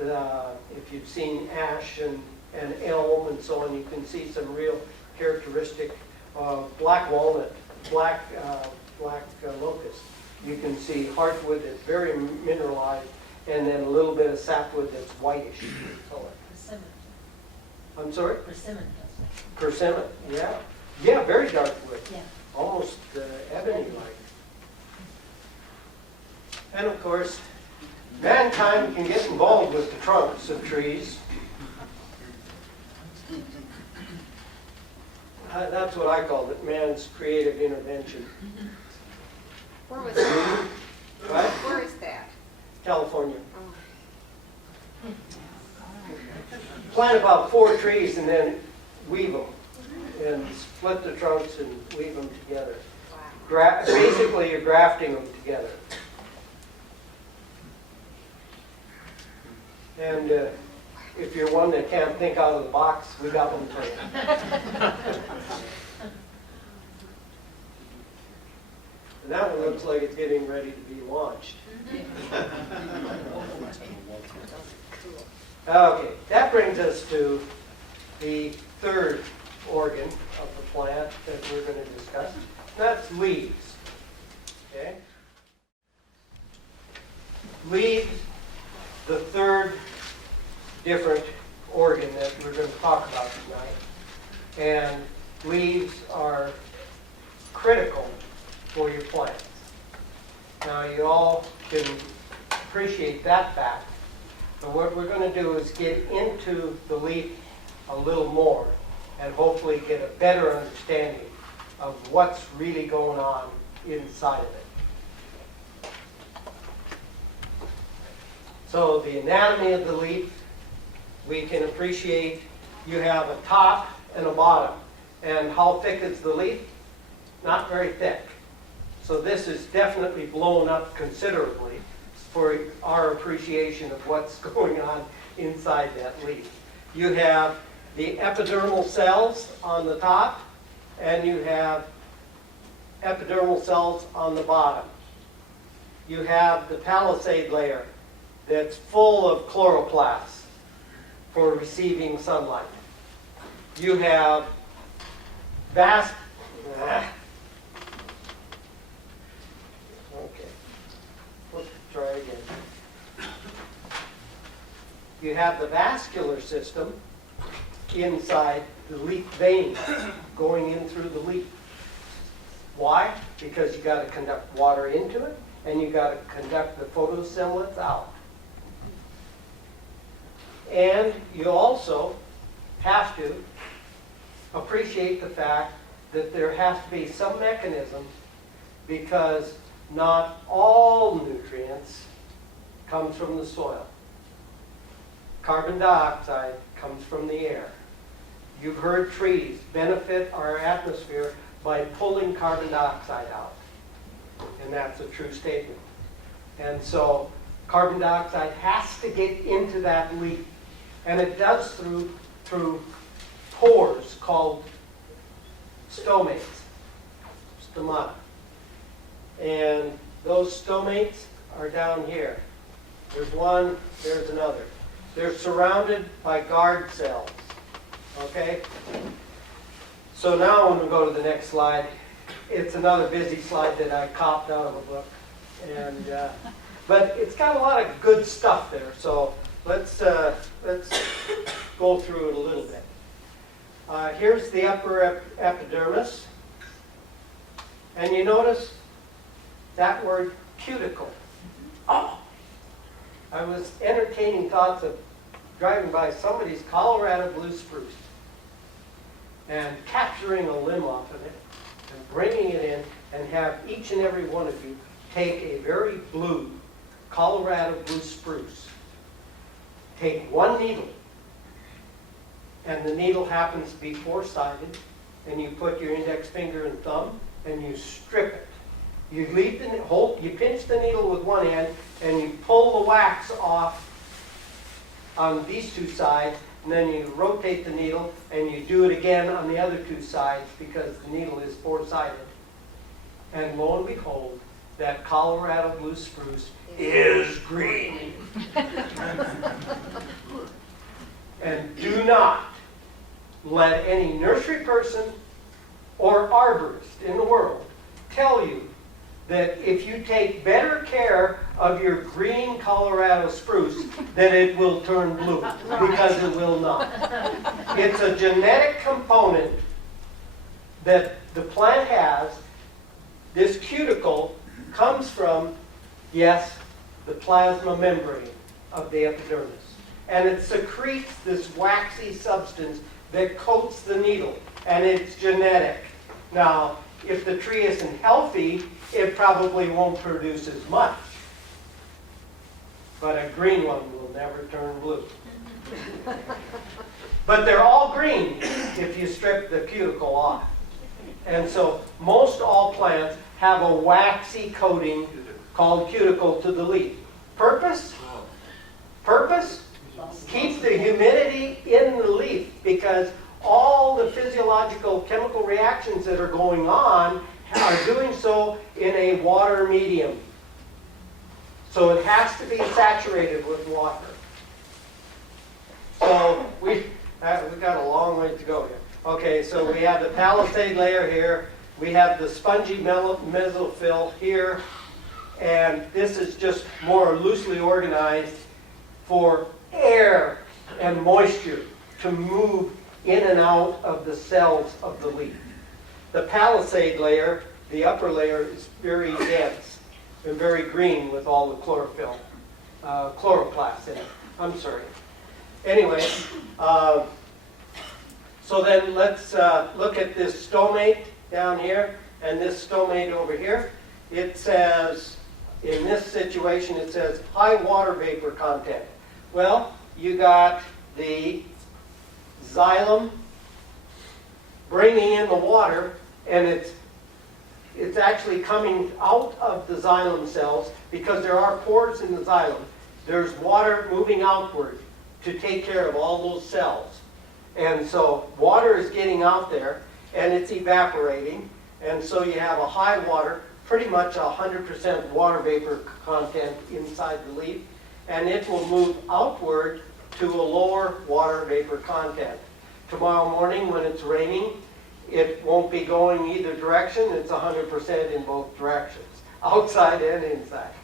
and if you've seen ash and elm and so on, you can see some real characteristic black walnut, black locust. You can see heartwood that's very mineralized, and then a little bit of sapwood that's whitish in color. Persimmon. I'm sorry? Persimmon does that. Persimmon, yeah. Yeah, very dark wood. Yeah. Almost ebony-like. And of course, mankind can get involved with the trunks of trees. That's what I called it, man's creative intervention. Where was that? Right? Where is that? California. Oh. Plant about 4 trees and then weave them. And split the trunks and weave them together. Wow. Basically, you're grafting them together. And if you're one that can't think out of the box, we got one for you. And that one looks like it's getting ready to be launched. Okay, that brings us to the third organ of the plant that we're going to discuss. That's leaves. Okay? Leaves, the third different organ that we're going to talk about tonight. And leaves are critical for your plants. Now you all can appreciate that fact. But what we're going to do is get into the leaf a little more and hopefully get a better understanding of what's really going on inside of it. So the anatomy of the leaf, we can appreciate you have a top and a bottom. And how thick is the leaf? Not very thick. So this is definitely blown up considerably for our appreciation of what's going on inside that leaf. You have the epidermal cells on the top, and you have epidermal cells on the bottom. You have the palisade layer that's full of chloroplasts for receiving sunlight. You have let's try again. You have the vascular system inside the leaf vein going in through the leaf. Why? Because you got to conduct water into it, and you got to conduct the photostimulants out. And you also have to appreciate the fact that there has to be some mechanism, because not all nutrients comes from the soil. Carbon dioxide comes from the air. You've heard trees benefit our atmosphere by pulling carbon dioxide out. And that's a true statement. And so carbon dioxide has to get into that leaf. And it does through pores called stomates, stomata. And those stomates are down here. There's one, there's another. They're surrounded by guard cells. Okay? So now when we go to the next slide, it's another busy slide that I copied out of a book. And but it's got a lot of good stuff there. So let's go through it a little bit. Here's the upper epidermis. And you notice that word cuticle. Oh! I was entertaining thoughts of driving by somebody's Colorado blue spruce and capturing a limb off of it and bringing it in, and have each and every one of you take a very blue Colorado blue spruce. Take one needle, and the needle happens to be four-sided, and you put your index finger and thumb and you strip it. You pinch the needle with one end, and you pull the wax off on these two sides, and then you rotate the needle, and you do it again on the other two sides because the needle is four-sided. And lo and behold, that Colorado blue spruce is green. And do not let any nursery person or arborist in the world tell you that if you take better care of your green Colorado spruce, that it will turn blue, because it will not. It's a genetic component that the plant has. This cuticle comes from, yes, the plasma membrane of the epidermis. And it secretes this waxy substance that coats the needle, and it's genetic. Now, if the tree isn't healthy, it probably won't produce as much. But a green one will never turn blue. But they're all green if you strip the cuticle off. And so most all plants have a waxy coating called cuticle to the leaf. Purpose? Purpose? Keep the humidity in the leaf, because all the physiological chemical reactions that are going on are doing so in a water medium. So it has to be saturated with water. So we've got a long way to go here. Okay, so we have the palisade layer here. We have the spongy mesophyll here. And this is just more loosely organized for air and moisture to move in and out of the cells of the leaf. The palisade layer, the upper layer, is very dense and very green with all the chlorophyll, chloroplasts in it. I'm sorry. Anyway, so then let's look at this stomate down here and this stomate over here. It says, in this situation, it says high water vapor content. Well, you got the xylem bringing in the water, and it's actually coming out of the xylem cells because there are pores in the xylem. There's water moving outward to take care of all those cells. And so water is getting out there, and it's evaporating, and so you have a high water, pretty much 100% water vapor content inside the leaf, and it will move outward to a lower water vapor content. Tomorrow morning when it's raining, it won't be going either direction. It's 100% in both directions, outside and inside,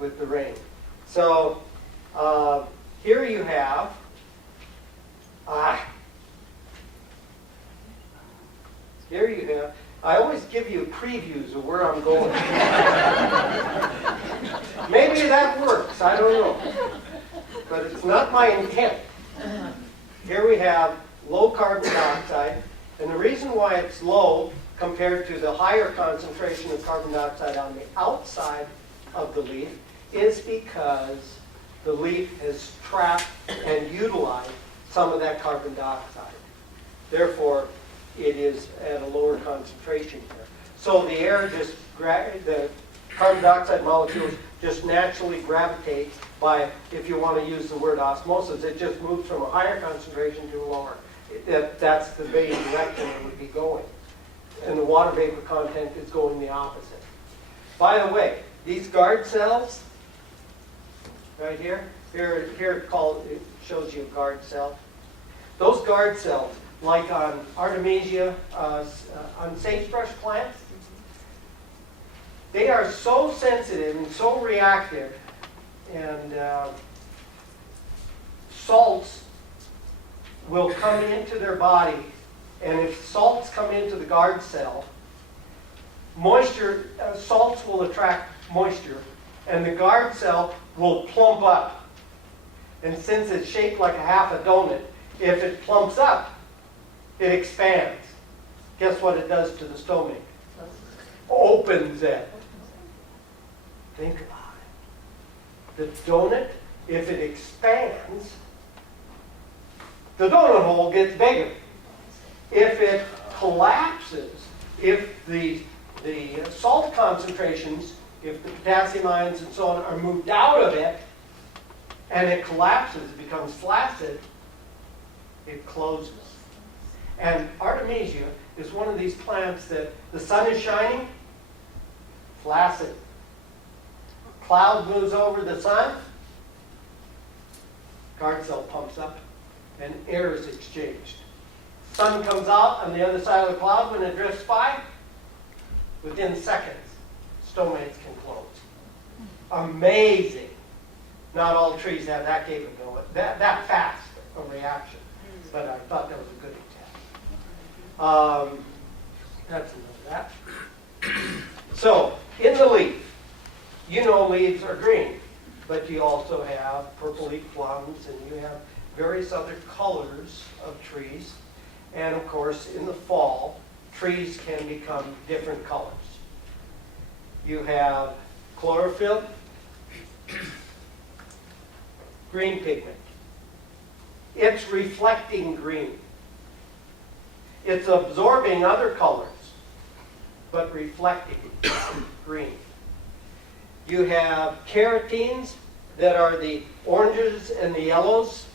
with the rain. So here you have, I always give you previews of where I'm going. Maybe that works, I don't know. But it's not my intent. Here we have low carbon dioxide, and the reason why it's low compared to the higher concentration of carbon dioxide on the outside of the leaf is because the leaf has trapped and utilized some of that carbon dioxide. Therefore, it is at a lower concentration here. So the air just, the carbon dioxide molecules just naturally gravitate by, if you want to use the word osmosis, it just moves from a higher concentration to a lower. That's the main direction it would be going. And the water vapor content is going the opposite. By the way, these guard cells, right here, here it shows you a guard cell. Those guard cells, like on Artemisia, on sagebrush plants, they are so sensitive and so reactive, and salts will come into their body, and if salts come into the guard cell, moisture, salts will attract moisture, and the guard cell will plump up. And since it's shaped like a half a donut, if it plumps up, it expands. Guess what it does to the stomach? Opens it. Think about it. The donut, if it expands, the donut hole gets bigger. If it collapses, if the salt concentrations, if the potassium ions and so on are moved out of it, and it collapses, it becomes flaccid, it closes. And Artemisia is one of these plants that the sun is shining, flaccid. cloud moves over the sun, guard cell pumps up, and air is exchanged. Sun comes out on the other side of the cloud when it drifts by. Within seconds, stomates can close. Amazing. Not all trees have that capability, that fast a reaction. But I thought that was a good example. That's enough of that. So, in the leaf, you know leaves are green, but you also have purpley plums, and you have various other colors of trees. And of course, in the fall, trees can become different colors. You have chlorophyll, green pigment. It's reflecting green. It's absorbing other colors, but reflecting green. You have carotenes that are the oranges and the yellows,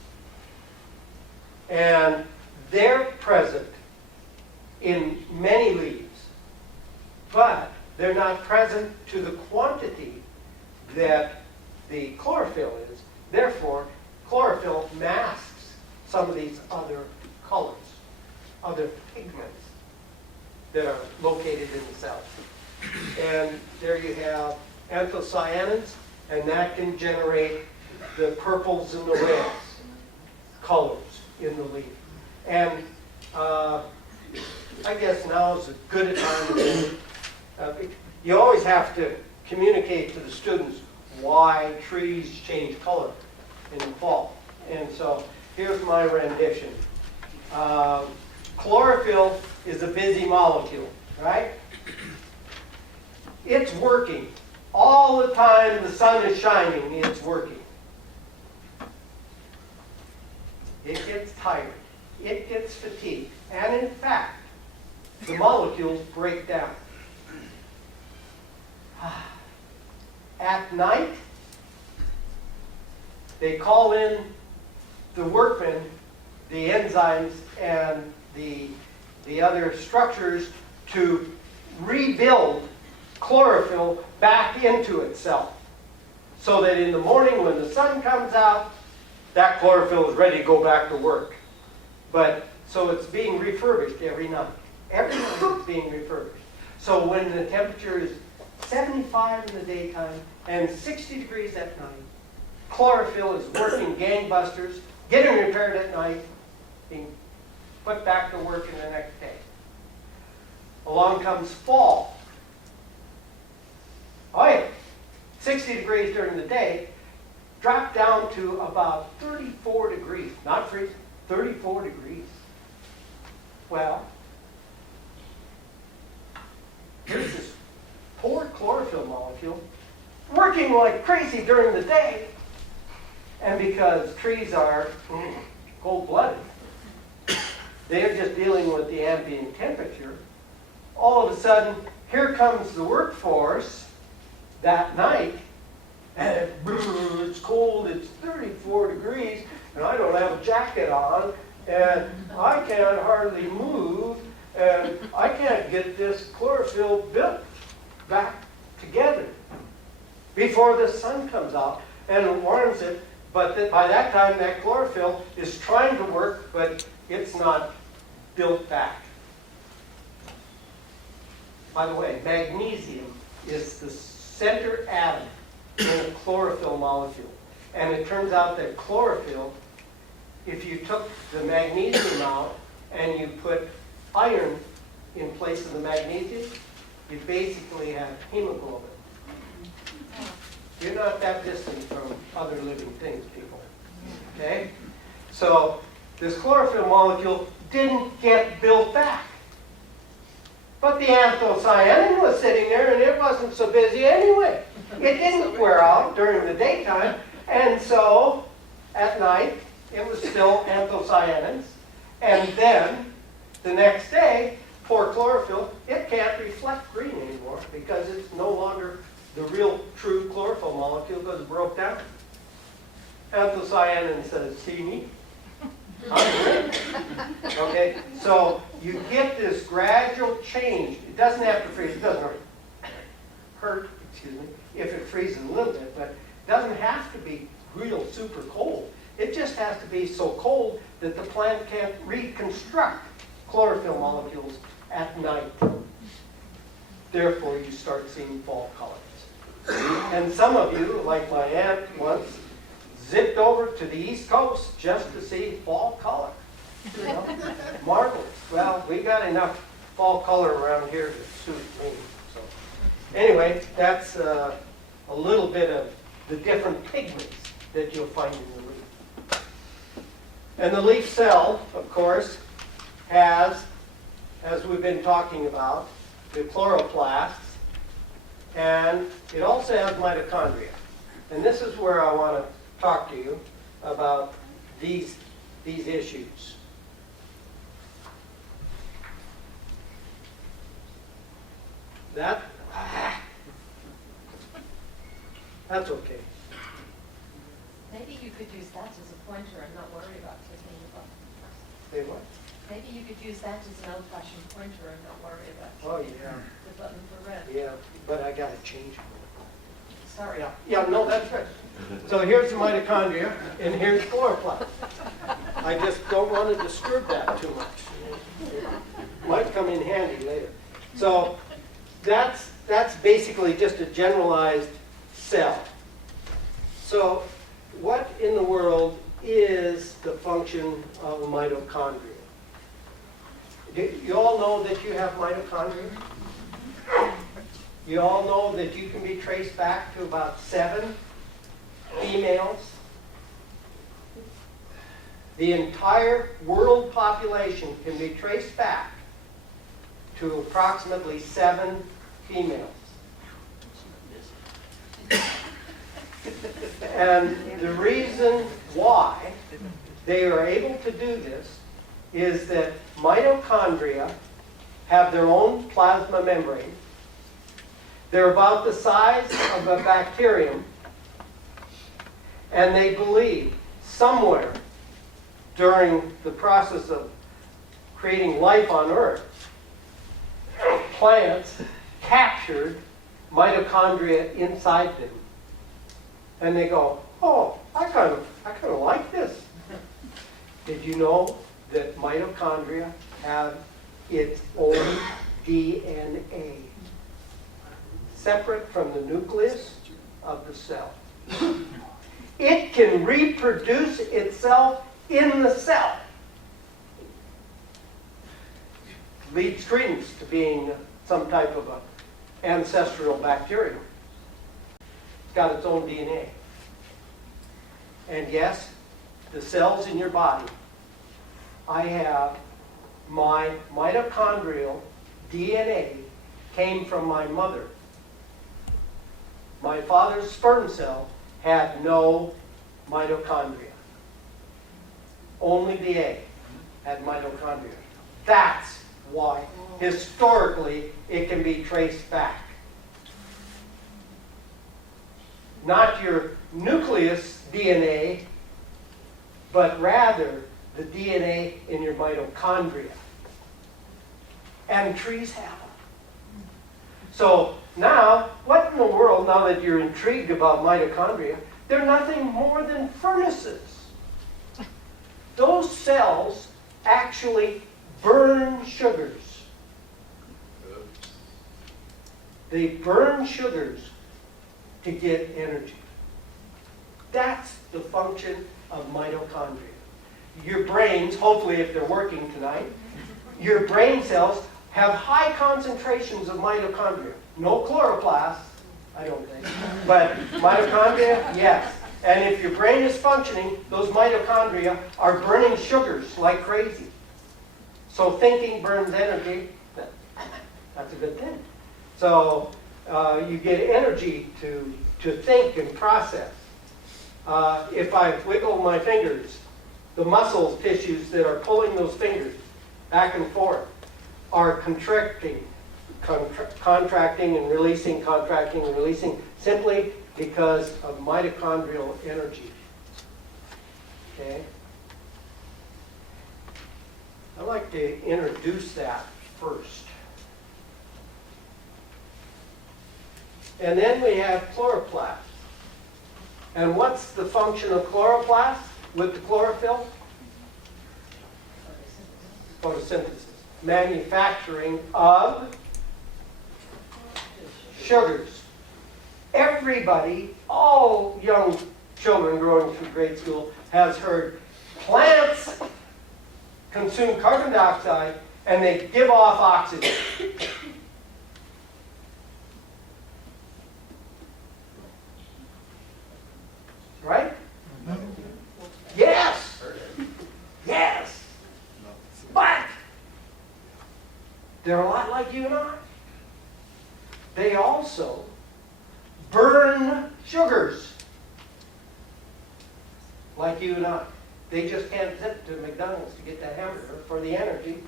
and they're present in many leaves, but they're not present to the quantity that the chlorophyll is. Therefore, chlorophyll masks some of these other colors, other pigments that are located in the cell. And there you have anthocyanins, and that can generate the purples and the reds colors in the leaf. And I guess now is as good a time as any. You always have to communicate to the students why trees change color in the fall. And so here's my rendition. Chlorophyll is a busy molecule, right? It's working. All the time the sun is shining, it's working. It gets tired. It gets fatigued. And in fact, the molecules break down. At night, they call in the workmen, the enzymes, and the other structures to rebuild chlorophyll back into itself. So that in the morning when the sun comes out, that chlorophyll is ready to go back to work. But so it's being refurbished every night. Every night it's being refurbished. So when the temperature is 75 in the daytime and 60 degrees at night, chlorophyll is working gangbusters, getting repaired at night, being put back to work in the next day. Along comes fall. Oh yeah, 60 degrees during the day, drop down to about 34 degrees, not freezing, 34 degrees. Well, here's this poor chlorophyll molecule working like crazy during the day, and because trees are cold-blooded, they're just dealing with the ambient temperature. All of a sudden, here comes the workforce that night, and it's cold, it's 34 degrees, and I don't have a jacket on, and I can't hardly move, and I can't get this chlorophyll built back together before the sun comes out and warms it. But by that time, that chlorophyll is trying to work, but it's not built back. By the way, magnesium is the center atom in a chlorophyll molecule. And it turns out that chlorophyll, if you took the magnesium out and you put iron in place of the magnesium, you basically have hemoglobin. You're not that distant from other living things, people. Okay? So this chlorophyll molecule didn't get built back. But the anthocyanin was sitting there, and it wasn't so busy anyway. It didn't wear out during the daytime, and so at night it was still anthocyanins. And then the next day, poor chlorophyll, it can't reflect green anymore because it's no longer the real true chlorophyll molecule because it broke down. Anthocyanin says, see me? I'm green. Okay, so you get this gradual change. It doesn't have to freeze. It doesn't hurt, excuse me, if it freezes. freezes a little bit, but it doesn't have to be real super cold. It just has to be so cold that the plant can't reconstruct chlorophyll molecules at night. Therefore, you start seeing fall colors. And some of you, like my aunt once, zipped over to the East Coast just to see fall color. You know? Marvelous. Well, we got enough fall color around here to suit me. So, anyway, that's a little bit of the different pigments that you'll find in the leaf. And the leaf cell, of course, has, as we've been talking about, the chloroplasts, and it also has mitochondria. And this is where I want to talk to you about these issues. That's okay. Maybe you could use that as a pointer and not worry about clicking the button. Say what? Maybe you could use that as an old-fashioned pointer and not worry about Oh, clicking yeah. the button for red. Yeah, but I got to change it. Sorry. Yeah, no, that's right. So here's the mitochondria, and here's chloroplast. I just don't want to disturb that too much. It might come in handy later. So that's basically just a generalized cell. So what in the world is the function of a mitochondria? You all know that you have mitochondria? You all know that you can be traced back to about 7 females. The entire world population can be traced back to approximately 7 females. And the reason why they are able to do this is that mitochondria have their own plasma membrane. They're about the size of a bacterium, and they believe somewhere during the process of creating life on Earth, plants captured mitochondria inside them. And they go, oh, I kind of like this. Did you know that mitochondria have its own DNA, separate from the nucleus of the cell? It can reproduce itself in the cell. Leads credence to being some type of an ancestral bacterium. It's got its own DNA. And yes, the cells in your body, I have my mitochondrial DNA came from my mother. My father's sperm cell had no mitochondria. Only the egg had mitochondria. That's why, historically, it can be traced back. Not your nucleus DNA, but rather the DNA in your mitochondria. And trees have them. So now, what in the world, now that you're intrigued about mitochondria, they're nothing more than furnaces. Those cells actually burn sugars. They burn sugars to get energy. That's the function of mitochondria. Your brains, hopefully if they're working tonight, your brain cells have high concentrations of mitochondria. No chloroplasts, I don't think, but mitochondria, yes. And if your brain is functioning, those mitochondria are burning sugars like crazy. So thinking burns energy. That's a good thing. So you get energy to think and process. If I wiggle my fingers, the muscle tissues that are pulling those fingers back and forth are contracting and releasing, contracting and releasing, simply because of mitochondrial energy. Okay? I'd like to introduce that first. And then we have chloroplasts. And what's the function of chloroplasts with the chlorophyll? Photosynthesis. Manufacturing of sugars. Everybody, all young children growing through grade school has heard plants consume carbon dioxide and they give off oxygen. Right? Yes. Yes. But they're a lot like you and I. They also burn sugars like you and I. They just can't zip to McDonald's to get that hamburger for the energy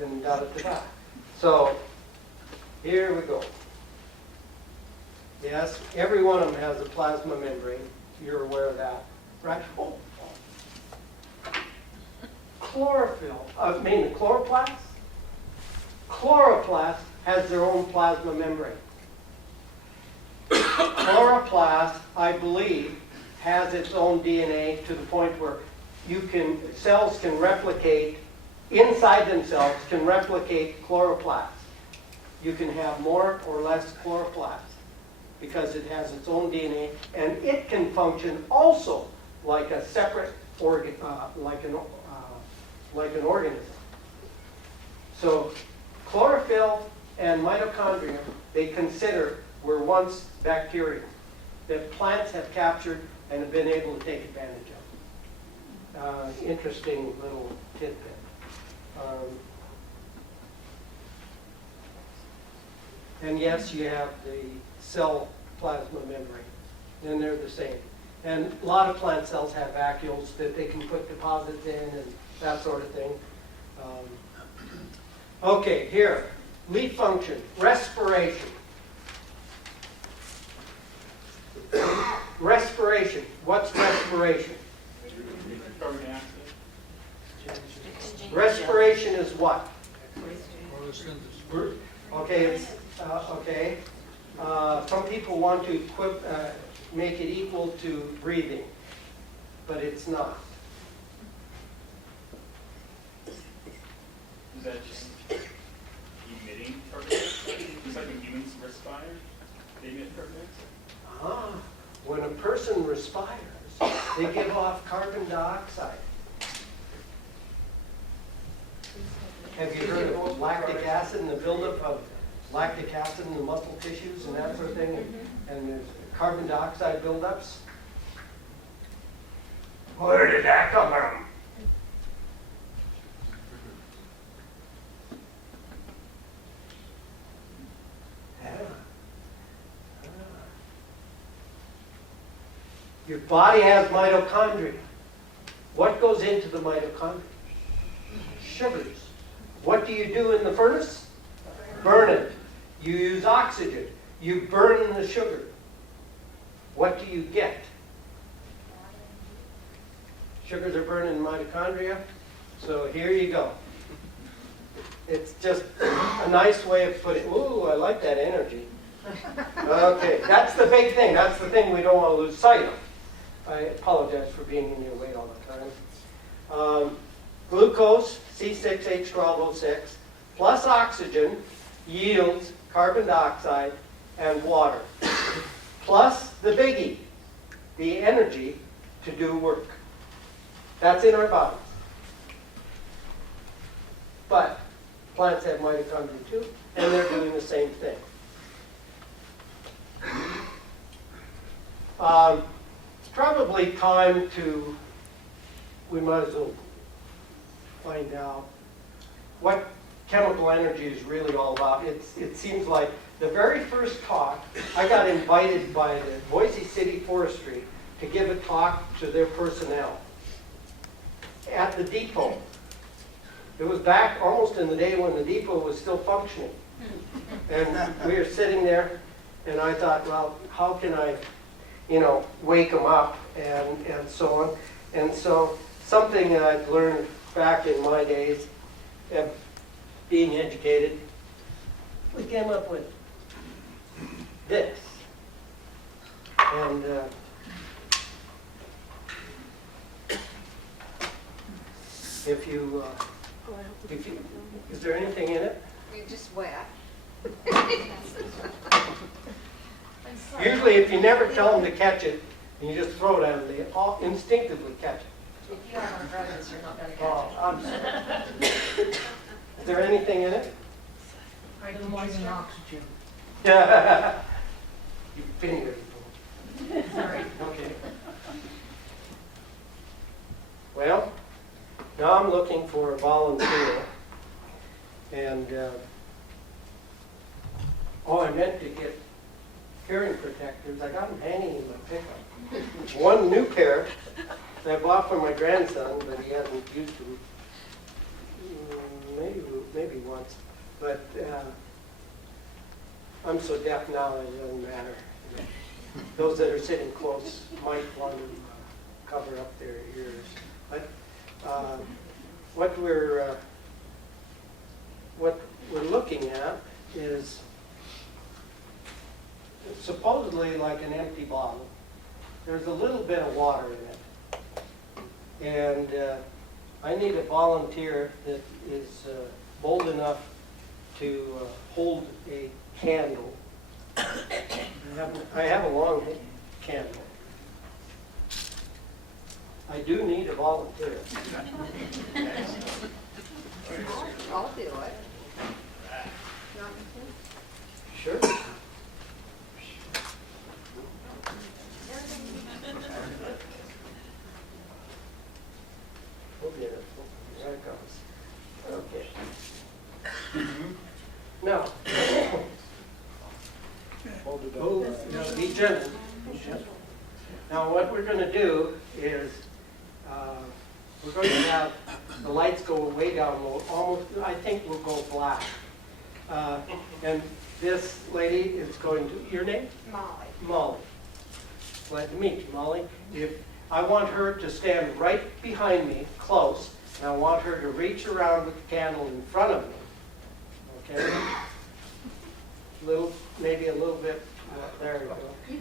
and da-da-da-da. So here we go. Yes, every one of them has a plasma membrane. You're aware of that, right? Oh. Chlorophyll, I mean the chloroplast. Chloroplast has their own plasma membrane. Chloroplast, I believe, has its own DNA to the point where cells can replicate, inside themselves can replicate chloroplast. You can have more or less chloroplast because it has its own DNA, and it can function also like a separate organ, like an organism. So chlorophyll and mitochondria, they consider were once bacteria that plants have captured and have been able to take advantage of. Interesting little tidbit. And yes, you have the cell plasma membrane, and they're the same. And a lot of plant cells have vacuoles that they can put deposits in and that sort of thing. Okay, here, leaf function, respiration. Respiration, what's respiration? Carbon dioxide. Respiration is what? Okay, it's, okay. Some people want to make it equal to breathing, but it's not. Is that just emitting carbon dioxide? Just like when humans respire, they emit carbon dioxide? When a person respires, they give off carbon dioxide. Have you heard of lactic acid and the buildup of lactic acid in the muscle tissues and that sort of thing? And there's carbon dioxide buildups? Where did that come from? Your body has mitochondria. What goes into the mitochondria? Sugars. What do you do in the furnace? Burn it. You use oxygen. You burn the sugar. What do you get? Sugars are burned in mitochondria. So here you go. It's just a nice way of putting, ooh, I like that energy. Okay, that's the big thing. That's the thing we don't want to lose sight of. I apologize for being in your way all the time. Glucose, C6H12O6, plus oxygen yields carbon dioxide and water, plus the biggie, the energy to do work. That's in our bodies. But plants have mitochondria too, and they're doing the same thing. It's probably time to, we might as well find out what chemical energy is really all about. It seems like the very first talk, I got invited by the Boise City Forestry to give a talk to their personnel at the depot. It was back almost in the day when the depot was still functioning. And we were sitting there, and I thought, well, how can I, wake them up and so on. And so something that I'd learned back in my days of being educated, we came up with this. Is there anything in it? You're just wet. Usually if you never tell them to catch it, and you just throw it at them, they all instinctively catch it. If you have arthritis, you're not gonna Oh, catch I'm sorry. Is there anything in it? it. Hydrogen oxygen. You finger. Sorry. Okay. Well, now I'm looking for a volunteer. And, oh, I meant to get hearing protectors. I got them hanging in my pickup. One new pair that I bought for my grandson, but he hasn't used them. Maybe once. But I'm so deaf now it doesn't matter. Those that are sitting close might want to cover up their ears. But what we're looking at is supposedly like an empty bottle. There's a little bit of water in it. And I need a volunteer that is bold enough to hold a candle. I have a long candle. I do need a volunteer. I'll do it. Sure. We'll get it. There it goes. Okay. Now, oh, no, be gentle. Be gentle. Now, what we're going to do is we're going to have the lights go way down low. Almost, I think we'll go black. And this lady is going to, your name? Molly. Molly. Glad to meet you, Molly. I want her to stand right behind me, close, and I want her to reach around with the candle in front of me. Okay? Maybe a little bit, there we go.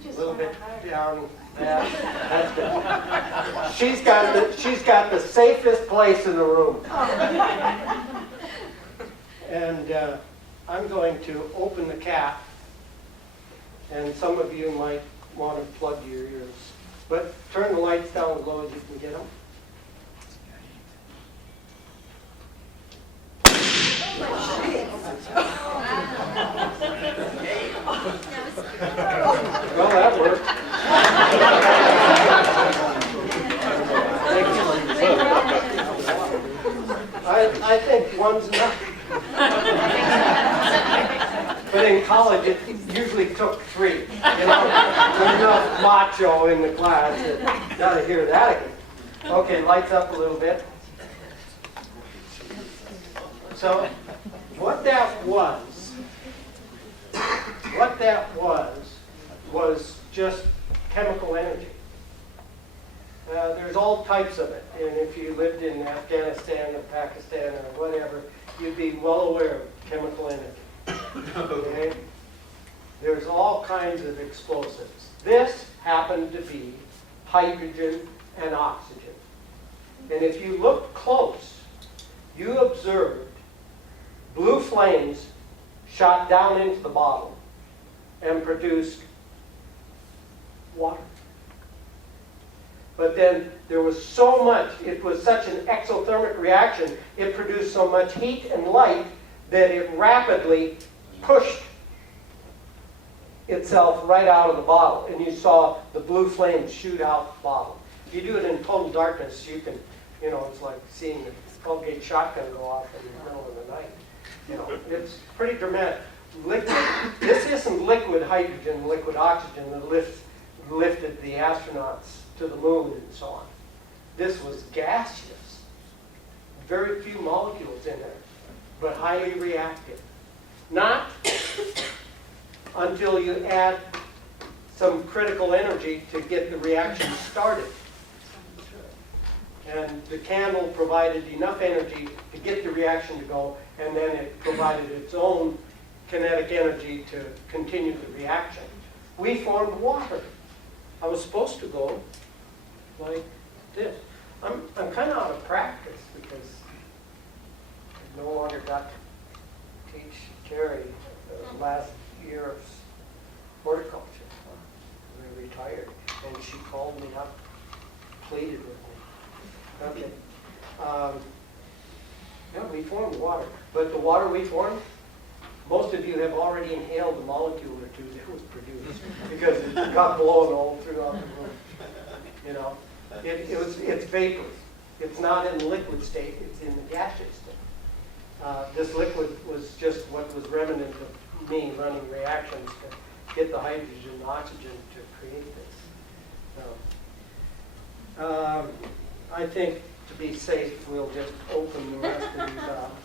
A little bit down that. That's good. She's got the safest place in the room. And I'm going to open the cap, and some of you might want to plug your ears. But turn the lights down as low as you can get them. Well, that worked. I think one's enough. But in college, it usually took 3. You know, there's enough macho in the class that got to hear that again. Okay, lights up a little bit. So, what that was just chemical energy. There's all types of it, and if you lived in Afghanistan or Pakistan or whatever, you'd be well aware of chemical energy. Okay? There's all kinds of explosives. This happened to be hydrogen and oxygen. And if you look close, you observed blue flames shot down into the bottle and produced water. But then there was so much, it was such an exothermic reaction, it produced so much heat and light that it rapidly pushed itself right out of the bottle. And you saw the blue flames shoot out the bottle. If you do it in total darkness, you can, you know, it's like seeing the 12-gauge shotgun go off in the middle of the night. You know, it's pretty dramatic. This isn't liquid hydrogen, liquid oxygen that lifted the astronauts to the moon and so on. This was gaseous. Very few molecules in there, but highly reactive. Not until you add some critical energy to get the reaction started. And the candle provided enough energy to get the reaction to go, and then it provided its own kinetic energy to continue the reaction. We formed water. I was supposed to go like this. I'm kind of out of practice because I've no longer got to teach Terry the last year of horticulture. We retired, and she called me up, pleaded with me. Okay. Yeah, we formed water, but the water we formed, most of you have already inhaled a molecule or two that was produced because it got blown all throughout the room. You know, it's vapor. It's not in the liquid state, it's in the gaseous state. This liquid was just what was remnant of me running reactions to get the hydrogen and oxygen to create this. So, I think to be safe, we'll just open the rest of these up.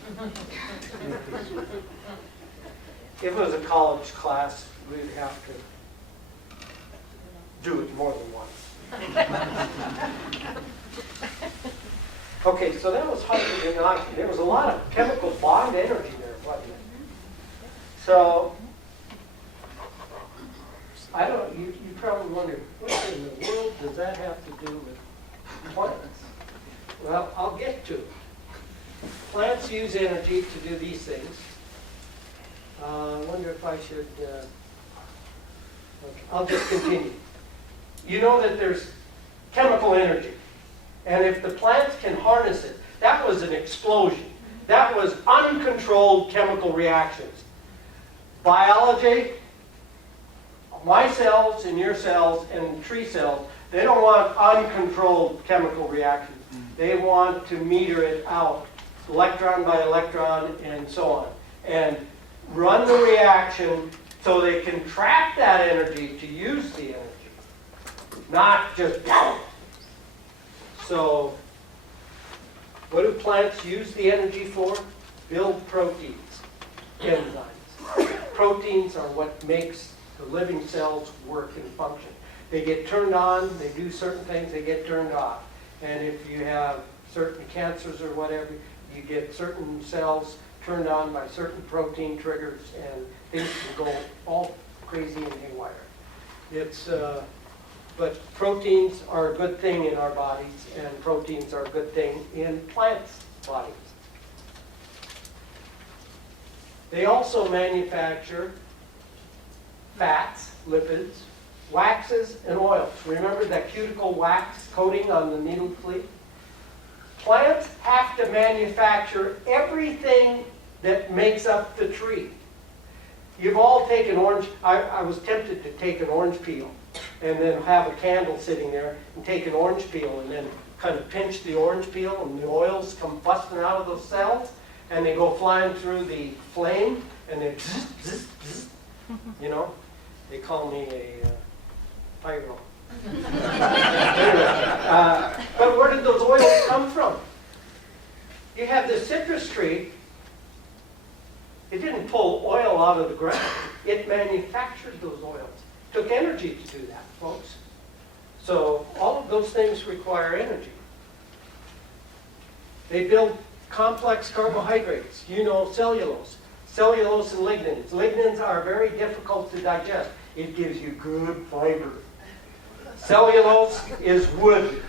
If it was a college class, we'd have to do it more than once. Okay, so that was hydrogen and oxygen. There was a lot of chemical bond energy there, wasn't it? So, I don't, you probably wonder, what in the world does that have to do with plants? Well, I'll get to it. Plants use energy to do these things. I wonder if I should, okay, I'll just continue. You know that there's chemical energy. And if the plants can harness it, that was an explosion. That was uncontrolled chemical reactions. Biology, my cells and your cells and tree cells, they don't want uncontrolled chemical reactions. They want to meter it out, electron by electron and so on. And run the reaction so they can trap that energy to use the energy, not just So, what do plants use the energy for? Build proteins, enzymes. Proteins are what makes the living cells work and function. They get turned on, they do certain things, they get turned off. And if you have certain cancers or whatever, you get certain cells turned on by certain protein triggers, and things can go all crazy and haywire. But proteins are a good thing in our bodies, and proteins are a good thing in plants' bodies. They also manufacture fats, lipids, waxes, and oils. Remember that cuticle wax coating on the needle fleet? Plants have to manufacture everything that makes up the tree. You've all taken orange. I was tempted to take an orange peel and then have a candle sitting there and take an orange peel and then kind of pinch the orange peel, and the oils come busting out of those cells and they go flying through the flame and they zzz, zzz, zzz. You know, they call me a pyro. But where did those oils come from? You have the citrus tree. It didn't pull oil out of the ground. It manufactured those oils. It took energy to do that, folks. So all of those things require energy. They build complex carbohydrates. You know, cellulose. Cellulose and lignins. Lignins are very difficult to digest. It gives you good fiber. Cellulose is wood.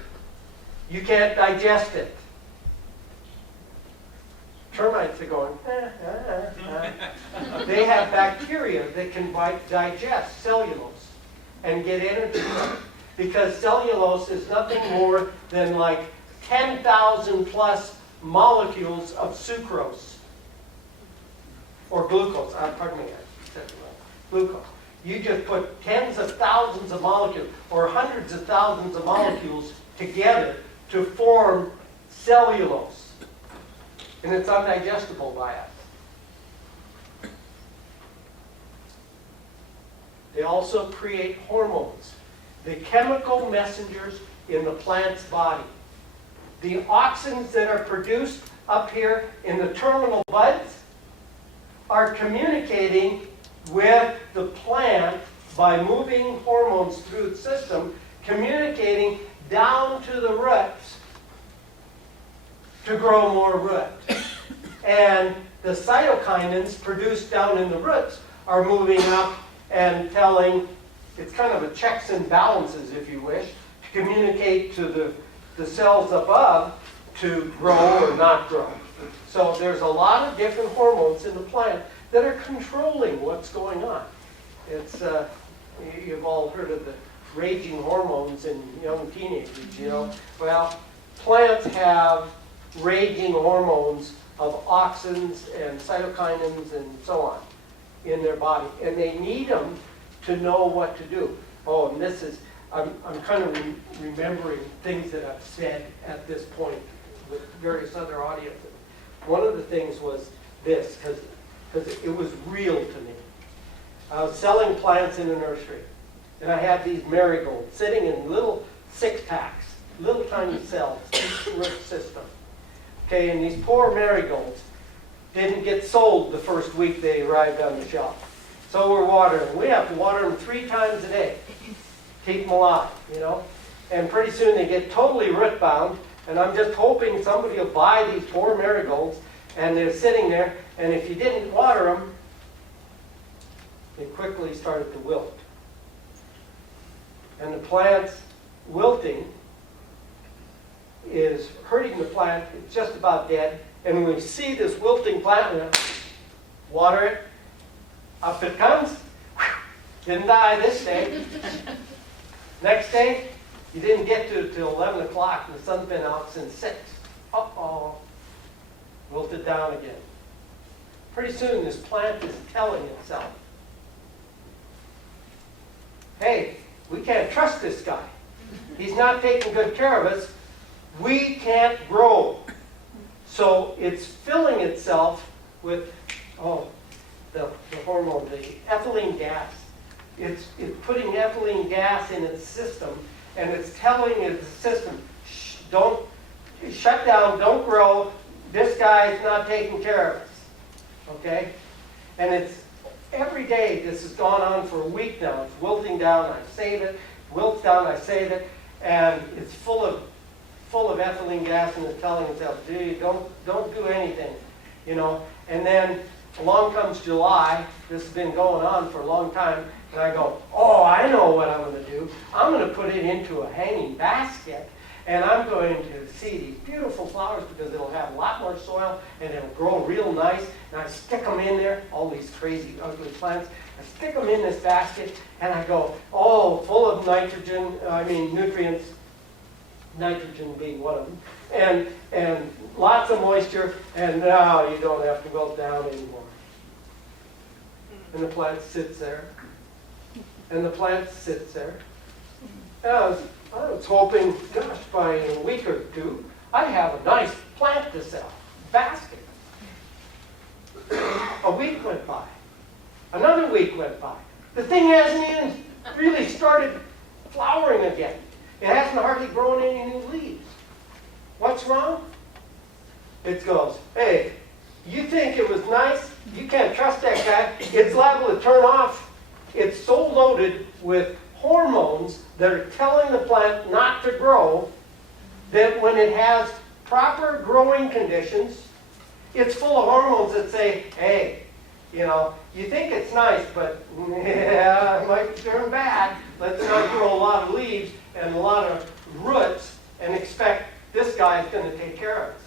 You can't digest it. Termites are going, They have bacteria that can digest cellulose and get energy from it. Because cellulose is nothing more than like 10,000 plus molecules of sucrose. Or glucose, pardon me, I said it wrong. Glucose. You just put tens of thousands of molecules or hundreds of thousands of molecules together to form cellulose. And it's undigestible by us. They also create hormones, the chemical messengers in the plant's body. The auxins that are produced up here in the terminal buds are communicating with the plant by moving hormones through the system, communicating down to the roots to grow more root. And the cytokinins produced down in the roots are moving up and telling, it's kind of a checks and balances, if you wish, to communicate to the cells above to grow or not grow. So there's a lot of different hormones in the plant that are controlling what's going on. It's, you've all heard of the raging hormones in young teenagers, you know. Well, plants have raging hormones of auxins and cytokinins and so on in their body. And they need them to know what to do. Oh, and this is, I'm kind of remembering things that I've said at this point with various other audiences. One of the things was this, because it was real to me. I was selling plants in a nursery, and I had these marigolds sitting in little six-packs, little tiny cells, root system. Okay, and these poor marigolds didn't get sold the first week they arrived on the shelf. So we're watering them. We have to water them 3 times a day. Keep them alive, you know. And pretty soon they get totally root bound, and I'm just hoping somebody will buy these poor marigolds, and they're sitting there, and if you didn't water them, they quickly started to wilt. And the plant's wilting is hurting the plant. It's just about dead. And when we see this wilting plant, we water it, up it comes. Didn't die this day. Next day, you didn't get to it till 11 o'clock, and the sun's been out since 6. Uh-oh. Wilted down again. Pretty soon, this plant is telling itself, hey, we can't trust this guy. He's not taking good care of us. We can't grow. So it's filling itself with, the hormone, the ethylene gas. It's putting ethylene gas in its system, and it's telling its system, shh, don't, shut down, don't grow. This guy's not taking care of us. Okay? And it's every day this has gone on for a week now. It's wilting down, I save it. Wilts down, I save it. And it's full of ethylene gas, and it's telling itself, gee, don't do anything. You know? And then along comes July. This has been going on for a long time. And I go, oh, I know what I'm going to do. I'm going to put it into a hanging basket, and I'm going to see these beautiful flowers because it'll have a lot more soil, and it'll grow real nice. And I stick them in there, all these crazy, ugly plants. I stick them in this basket, and I go, oh, full of nutrients, nitrogen being one of them, and lots of moisture, and now you don't have to wilt down anymore. And the plant sits there. And the plant sits there. And I was hoping, gosh, by a week or two, I'd have a nice plant to sell, basket. A week went by. Another week went by. The thing hasn't even really started flowering again. It hasn't hardly grown any new leaves. What's wrong? It goes, hey, you think it was nice? You can't trust that guy. It's liable to turn off. It's so loaded with hormones that are telling the plant not to grow that when it has proper growing conditions, it's full of hormones that say, hey, you know, you think it's nice, but yeah, it might turn bad. Let's not grow a lot of leaves and a lot of roots and expect this guy's going to take care of us.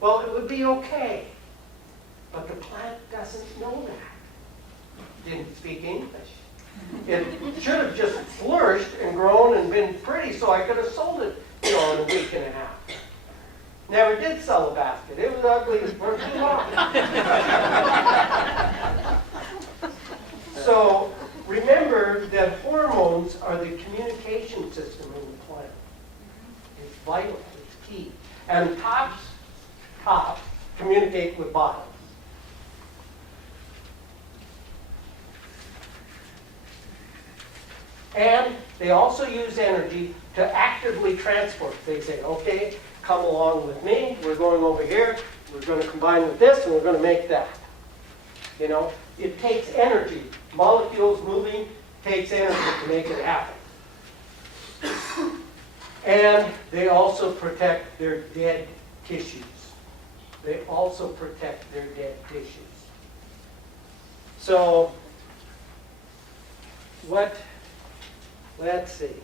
Well, it would be okay, but the plant doesn't know that. Didn't speak English. It should have just flourished and grown and been pretty, so I could have sold it, in a week and a half. Never did sell a basket. It was ugly for too long. So remember that hormones are the communication system in the plant. It's vital. It's key. And tops communicate with bottoms. And they also use energy to actively transport. They say, okay, come along with me. We're going over here. We're going to combine with this, and we're going to make that. You know, it takes energy. Molecules moving takes energy to make it happen. And they also protect their dead tissues. They also protect their dead tissues. So, let's see.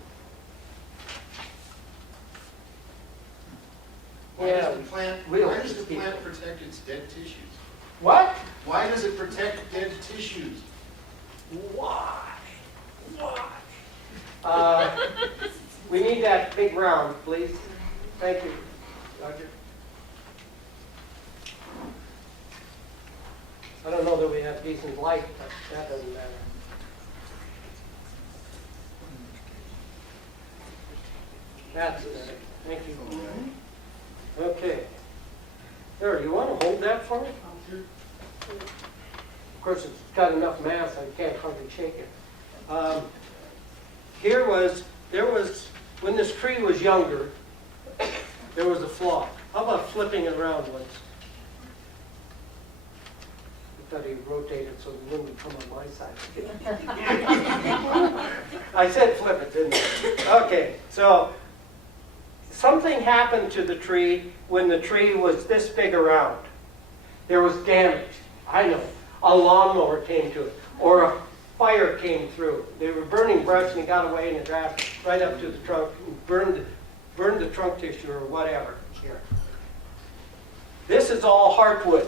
Why Yeah, does the plant, real why does the people. plant protect its dead tissues? What? Why does it protect dead tissues? Why? We need that big round, please. Thank you, Roger. I don't know that we have decent light, but that doesn't matter. That's it. Thank you. Okay. There, you want to hold that for me? Of course, it's got enough mass, I can't hardly shake it. There was, when this tree was younger, there was a flaw. How about flipping it around once? I thought he rotated so the wind would come on my side. I said flip it, didn't I? Okay, so something happened to the tree when the tree was this big around. There was damage. I know. A lawnmower came to it, or a fire came through. They were burning brush and it got away in the grass right up to the trunk and burned the trunk tissue or whatever here. This is all heartwood.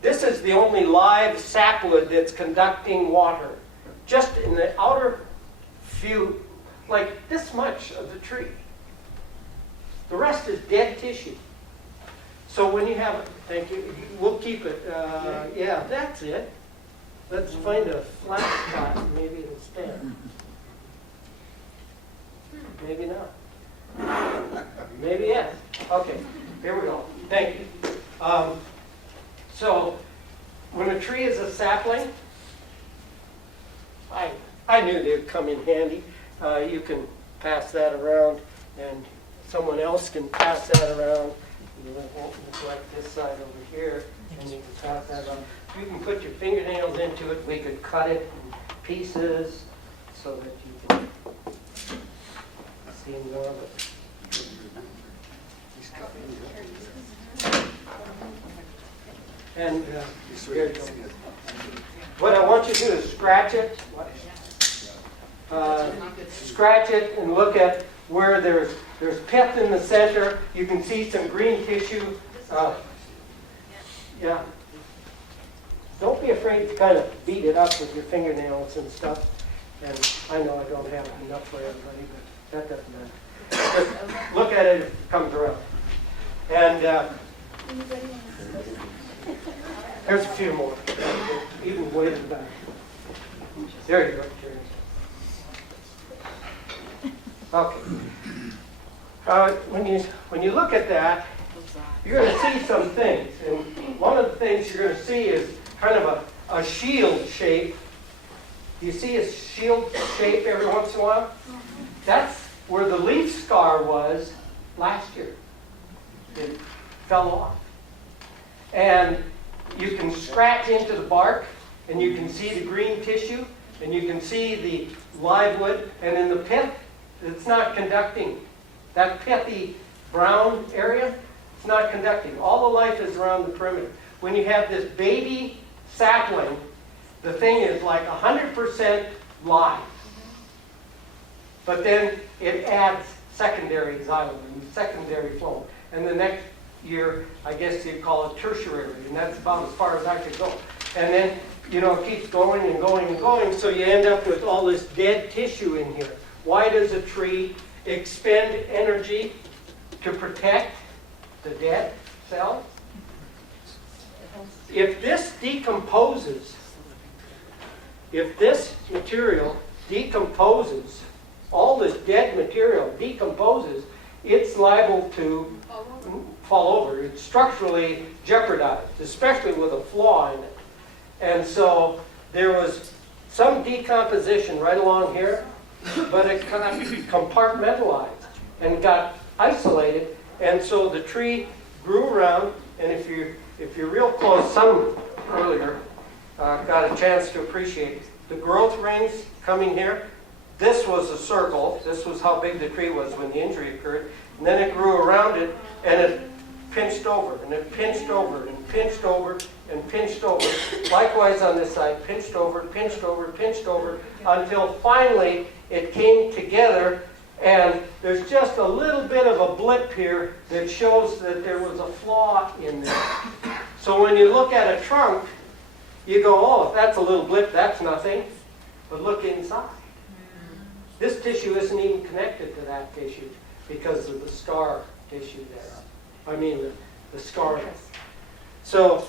This is the only live sapwood that's conducting water. Just in the outer few, like this much of the tree. The rest is dead tissue. So when you have, thank you, we'll keep it, yeah, that's it. Let's find a flat spot and maybe it'll stand. Maybe not. Maybe yes. Okay, here we go. Thank you. So when a tree is a sapling, I knew they'd come in handy. You can pass that around and someone else can pass that around. You won't neglect this side over here, and you can pass that on. You can put your fingernails into it. We could cut it in pieces so that you can see more of it. And here you go. What I want you to do is scratch it. Scratch it and look at where there's pith in the center. You can see some green tissue. Yeah. Don't be afraid to kind of beat it up with your fingernails and stuff. And I know I don't have enough for everybody, but that doesn't matter. Just look at it if it comes around. And there's a few more. Even way in the back. There you go, Jerry. Okay. When you look at that, you're going to see some things. And one of the things you're going to see is kind of a shield shape. Do you see a shield shape every once in a while? That's where the leaf scar was last year. It fell off. And you can scratch into the bark, and you can see the green tissue, and you can see the live wood, and in the pith, it's not conducting. That pithy brown area, it's not conducting. All the life is around the perimeter. When you have this baby sapling, the thing is like 100% live. But then it adds secondary xylem and secondary phloem. And the next year, I guess you'd call it tertiary, and that's about as far as I could go. And then, it keeps going and going and going, so you end up with all this dead tissue in here. Why does a tree expend energy to protect the dead cells? If this decomposes, if this material decomposes, all this dead material decomposes, it's liable to fall over. It's structurally jeopardized, especially with a flaw in it. And so there was some decomposition right along here, but it kind of compartmentalized and got isolated. And so the tree grew around, and if you're real close, some earlier got a chance to appreciate the growth rings coming here. This was a circle. This was how big the tree was when the injury occurred. And then it grew around it, and it pinched over, and it pinched over, and pinched over, and pinched over. Likewise on this side, pinched over, pinched over, pinched over, until finally it came together And there's just a little bit of a blip here that shows that there was a flaw in there. So when you look at a trunk, you go, oh, if that's a little blip, that's nothing. But look inside. This tissue isn't even connected to that tissue because of the scar tissue there. I mean, the scarring. So,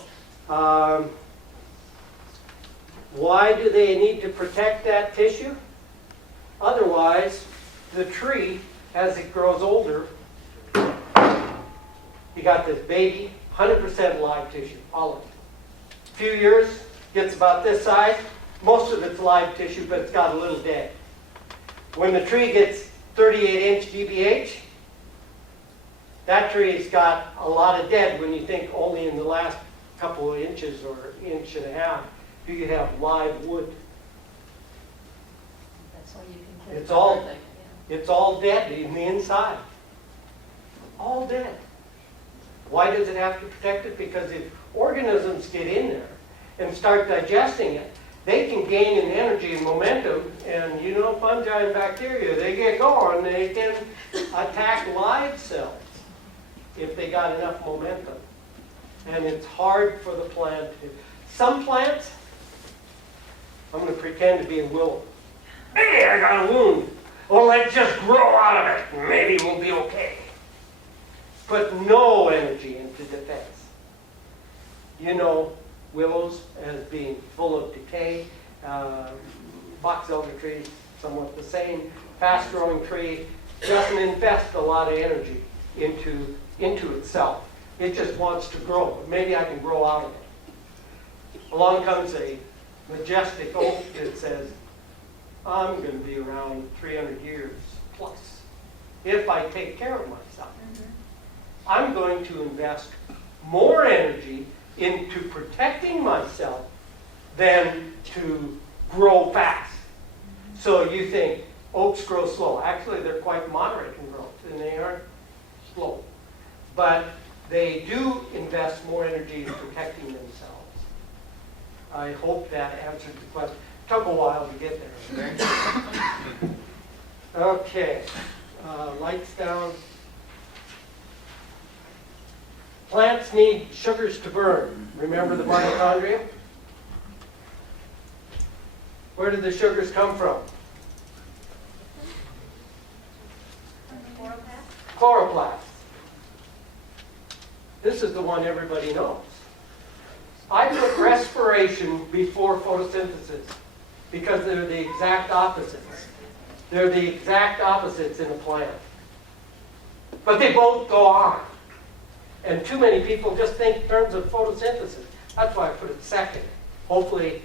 why do they need to protect that tissue? Otherwise, the tree, as it grows older, you got this baby, 100% live tissue, all of it. A few years, gets about this size. Most of it's live tissue, but it's got a little dead. When the tree gets 38-inch GBH, that tree's got a lot of dead when you think only in the last couple of inches or inch and a half do you have live wood. That's why you can clear. It's all- everything, yeah. It's all dead in the inside. All dead. Why does it have to protect it? Because if organisms get in there and start digesting it, they can gain in energy and momentum, and you know fungi and bacteria, they get going, they can attack live cells if they got enough momentum. And it's hard for the plant to. Some plants, I'm going to pretend to be a willow. Hey, I got a wound. Well, let's just grow out of it, and maybe we'll be okay. Put no energy into defense. You know willows as being full of decay. Box elder trees, somewhat the same. Fast-growing tree doesn't invest a lot of energy into itself. It just wants to grow. Maybe I can grow out of it. Along comes a majestic oak that says, I'm going to be around 300 years plus if I take care of myself. I'm going to invest more energy into protecting myself than to grow fast. So you think oaks grow slow. Actually, they're quite moderate in growth, and they aren't slow. But they do invest more energy in protecting themselves. I hope that answered the question. Took a while to get there. Thank you. Okay, lights down. Plants need sugars to burn. Remember the mitochondria? Where did the sugars come from? Chloroplasts. This is the one everybody knows. I put respiration before photosynthesis because they're the exact opposites. They're the exact opposites in a plant. But they both go on. And too many people just think in terms of photosynthesis. That's why I put it second. Hopefully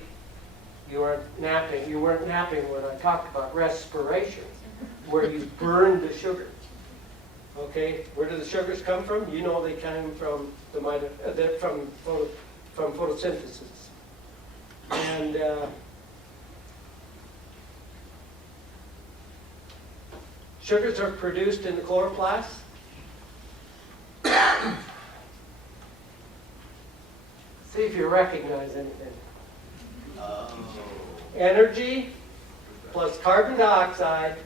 you weren't napping. You weren't napping when I talked about respiration, where you burn the sugars. Okay, where do the sugars come from? You know they came from from photosynthesis. And sugars are produced in the chloroplast. See if you recognize anything. Energy plus carbon dioxide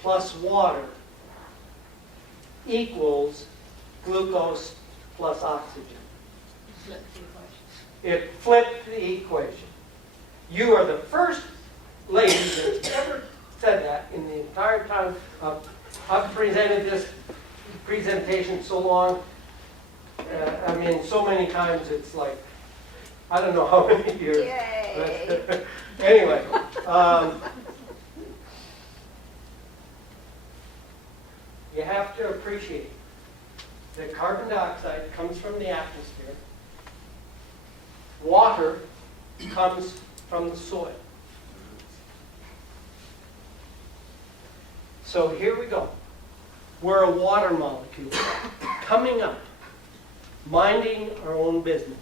plus water equals glucose plus oxygen. Flip the equation. It flipped the equation. You are the first lady that's ever said that in the entire time. I've presented this presentation so long. I mean, so many times it's like, I don't know how many years. Yay. Anyway, you have to appreciate that carbon dioxide comes from the atmosphere. Water comes from the soil. So here we go. We're a water molecule coming up, minding our own business.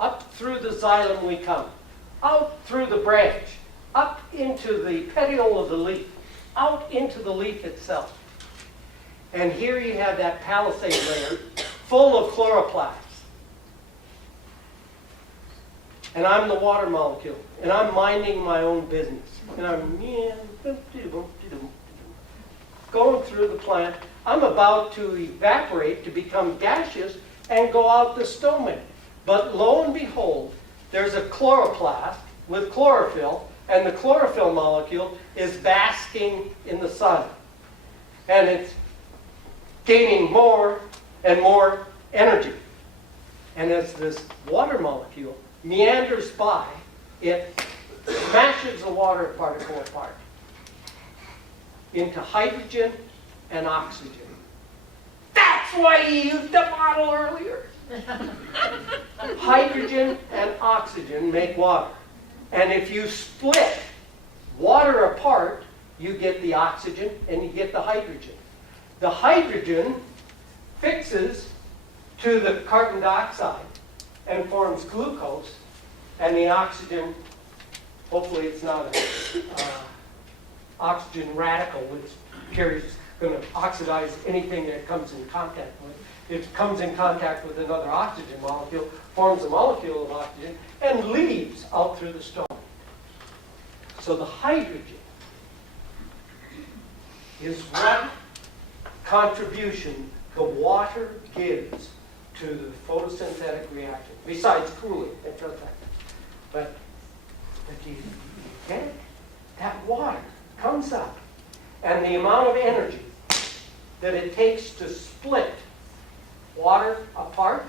Up through the xylem we come, out through the branch, up into the petiole of the leaf, out into the leaf itself. And here you have that palisade layer full of chloroplasts. And I'm the water molecule, and I'm minding my own business. And I'm, going through the plant. I'm about to evaporate to become gaseous and go out the stomach. But lo and behold, there's a chloroplast with chlorophyll, and the chlorophyll molecule is basking in the sun. And it's gaining more and more energy. And as this water molecule meanders by, it smashes the water particle apart into hydrogen and oxygen. That's why you used the bottle earlier. Hydrogen and oxygen make water. And if you split water apart, you get the oxygen and you get the hydrogen. The hydrogen fixes to the carbon dioxide and forms glucose, and the oxygen, hopefully it's not an oxygen radical, which is going to oxidize anything that it comes in contact with. It comes in contact with another oxygen molecule, forms a molecule of oxygen, and leaves out through the stomach. So the hydrogen is what contribution the water gives to the photosynthetic reaction, besides cooling, it does that. But you get it? That water comes up, and the amount of energy that it takes to split water apart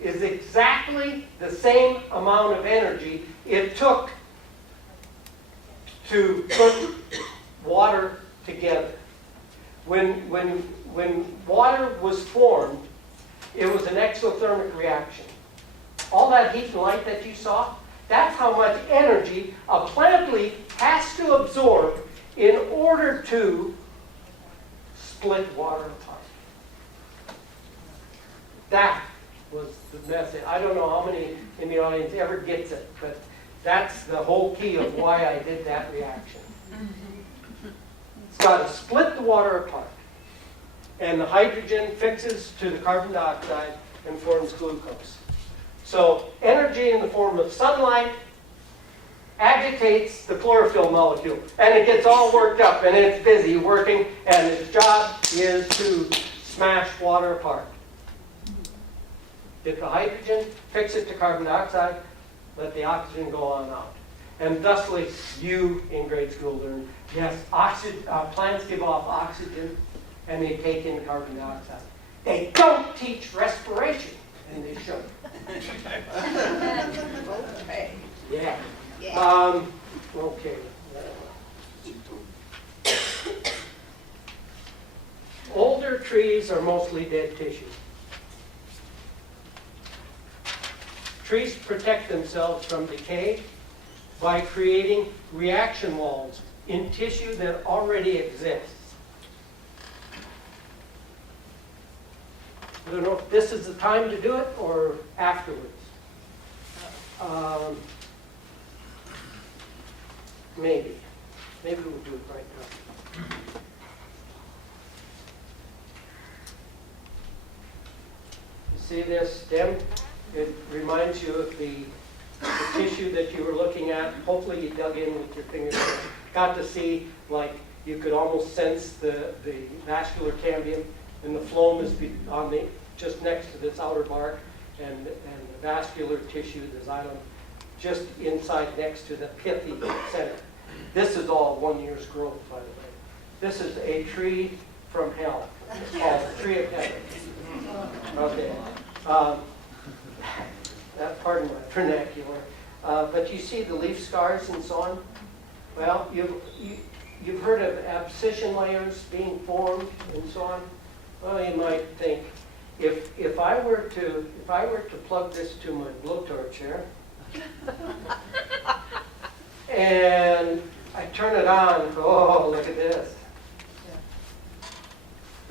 is exactly the same amount of energy it took to put water together. When water was formed, it was an exothermic reaction. All that heat and light that you saw, that's how much energy a plant leaf has to absorb in order to split water apart. That was the message. I don't know how many in the audience ever gets it, but that's the whole key of why I did that reaction. It's got to split the water apart. And the hydrogen fixes to the carbon dioxide and forms glucose. So energy in the form of sunlight agitates the chlorophyll molecule, and it gets all worked up, and it's busy working, and its job is to smash water apart. Get the hydrogen, fix it to carbon dioxide, let the oxygen go on out. And thusly, you in grade school learn, yes, plants give off oxygen, and they take in carbon dioxide. They don't teach respiration, and they should. Okay. Yeah. Yeah. Okay. Older trees are mostly dead tissue. Trees protect themselves from decay by creating reaction walls in tissue that already exists. I don't know if this is the time to do it or afterwards. Maybe. Maybe we'll do it right now. You see this stem? It reminds you of the tissue that you were looking at. Hopefully you dug in with your fingers. Got to see, like, you could almost sense the vascular cambium, and the phloem is on the just next to this outer bark, and the vascular tissue, the xylem, just inside next to the pithy center. This is all 1 year's growth, by the way. This is a tree from hell. It's called the tree of heaven. Okay. Pardon my vernacular. But you see the leaf scars and so on? Well, you've heard of abscission layers being formed and so on? Well, you might think, if I were to plug this to my blowtorch here, and I turn it on, oh, look at this.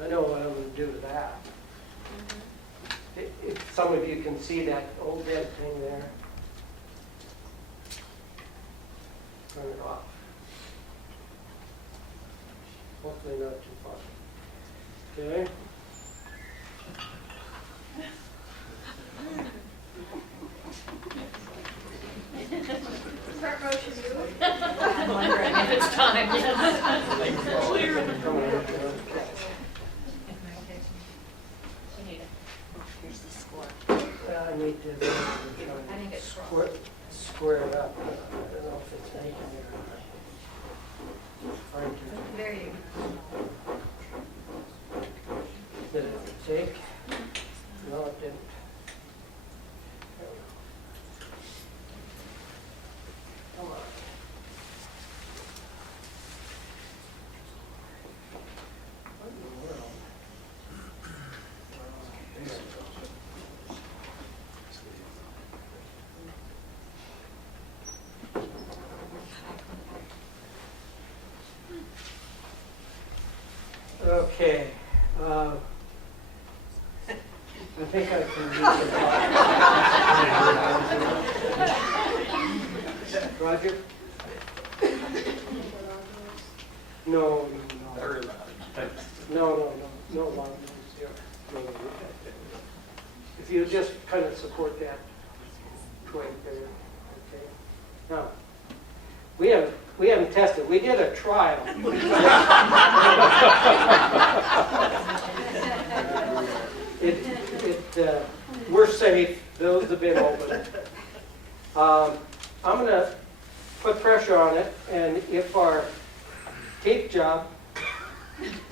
I know what I'm going to do with that. If some of you can see that old dead thing there, turn it off. Hopefully not too far. Okay. Start motion move. I'm wondering if it's time. Come on. did it. I think it's Square it up. I don't know if it's making it or not. Trying to. There you Did it take? No, it didn't. There we go. Come on. What in the world? There it goes. Okay. I think I can use it. Roger? No, no, long nose here. No. If you just kind of support that twig there, okay? Now, we haven't tested. We did a trial. We're safe. Those have been opened. I'm going to put pressure on it, and if our tape job,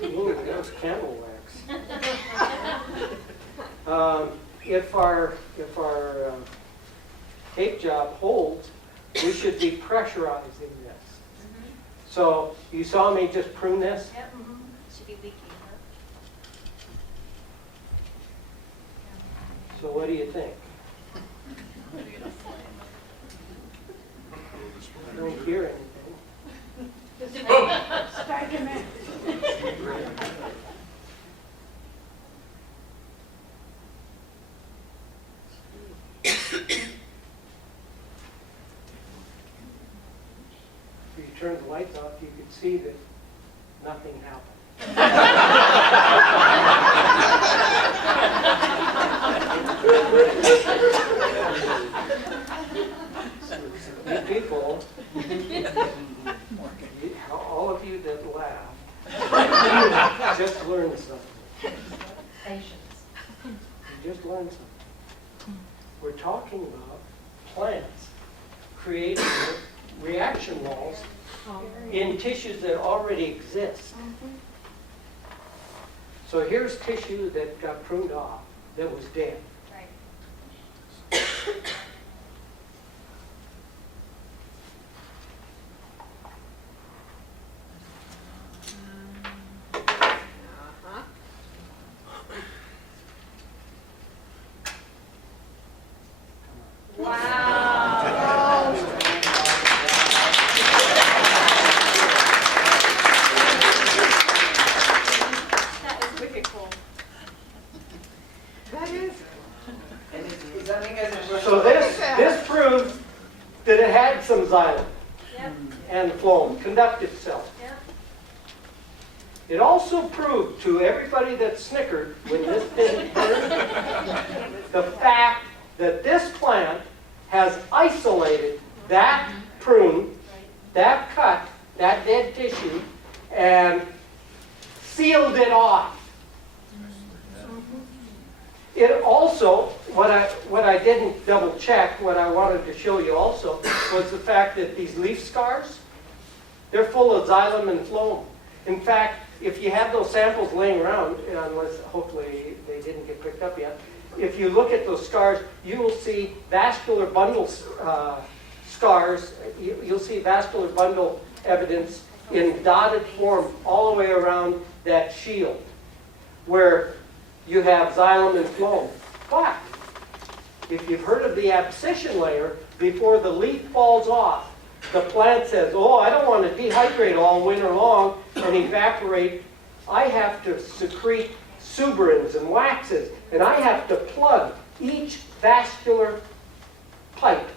ooh, that was candle wax. If our tape job holds, we should be pressurizing this. So you saw me just prune this? Yep. Should be leaking, huh? So what do you think? I don't hear anything. Strike him in. If you turn the lights off, you could see that nothing happened. You people, all of you that laugh, just learned something. Patience. You just learned something. We're talking about plants creating reaction walls in tissues that already exist. So here's tissue that got pruned off, that was dead. Right. Uh-huh. Wow. That was wicked cool. That is. So this proves that it had some xylem Yep. and phloem, conductive cells. Yep. It also proved to everybody that snickered when this didn't burn, the fact that this plant has isolated that prune, that cut, that dead tissue, and sealed it off. It also, what I didn't double check, what I wanted to show you also, was the fact that these leaf scars, they're full of xylem and phloem. In fact, if you have those samples laying around, unless hopefully they didn't get picked up yet, if you look at those scars, you will see vascular bundle scars. You'll see vascular bundle evidence in dotted form all the way around that shield, where you have xylem and phloem. But if you've heard of the abscission layer, before the leaf falls off, the plant says, oh, I don't want to dehydrate all winter long and evaporate. I have to secrete suberins and waxes, and I have to plug each vascular pipe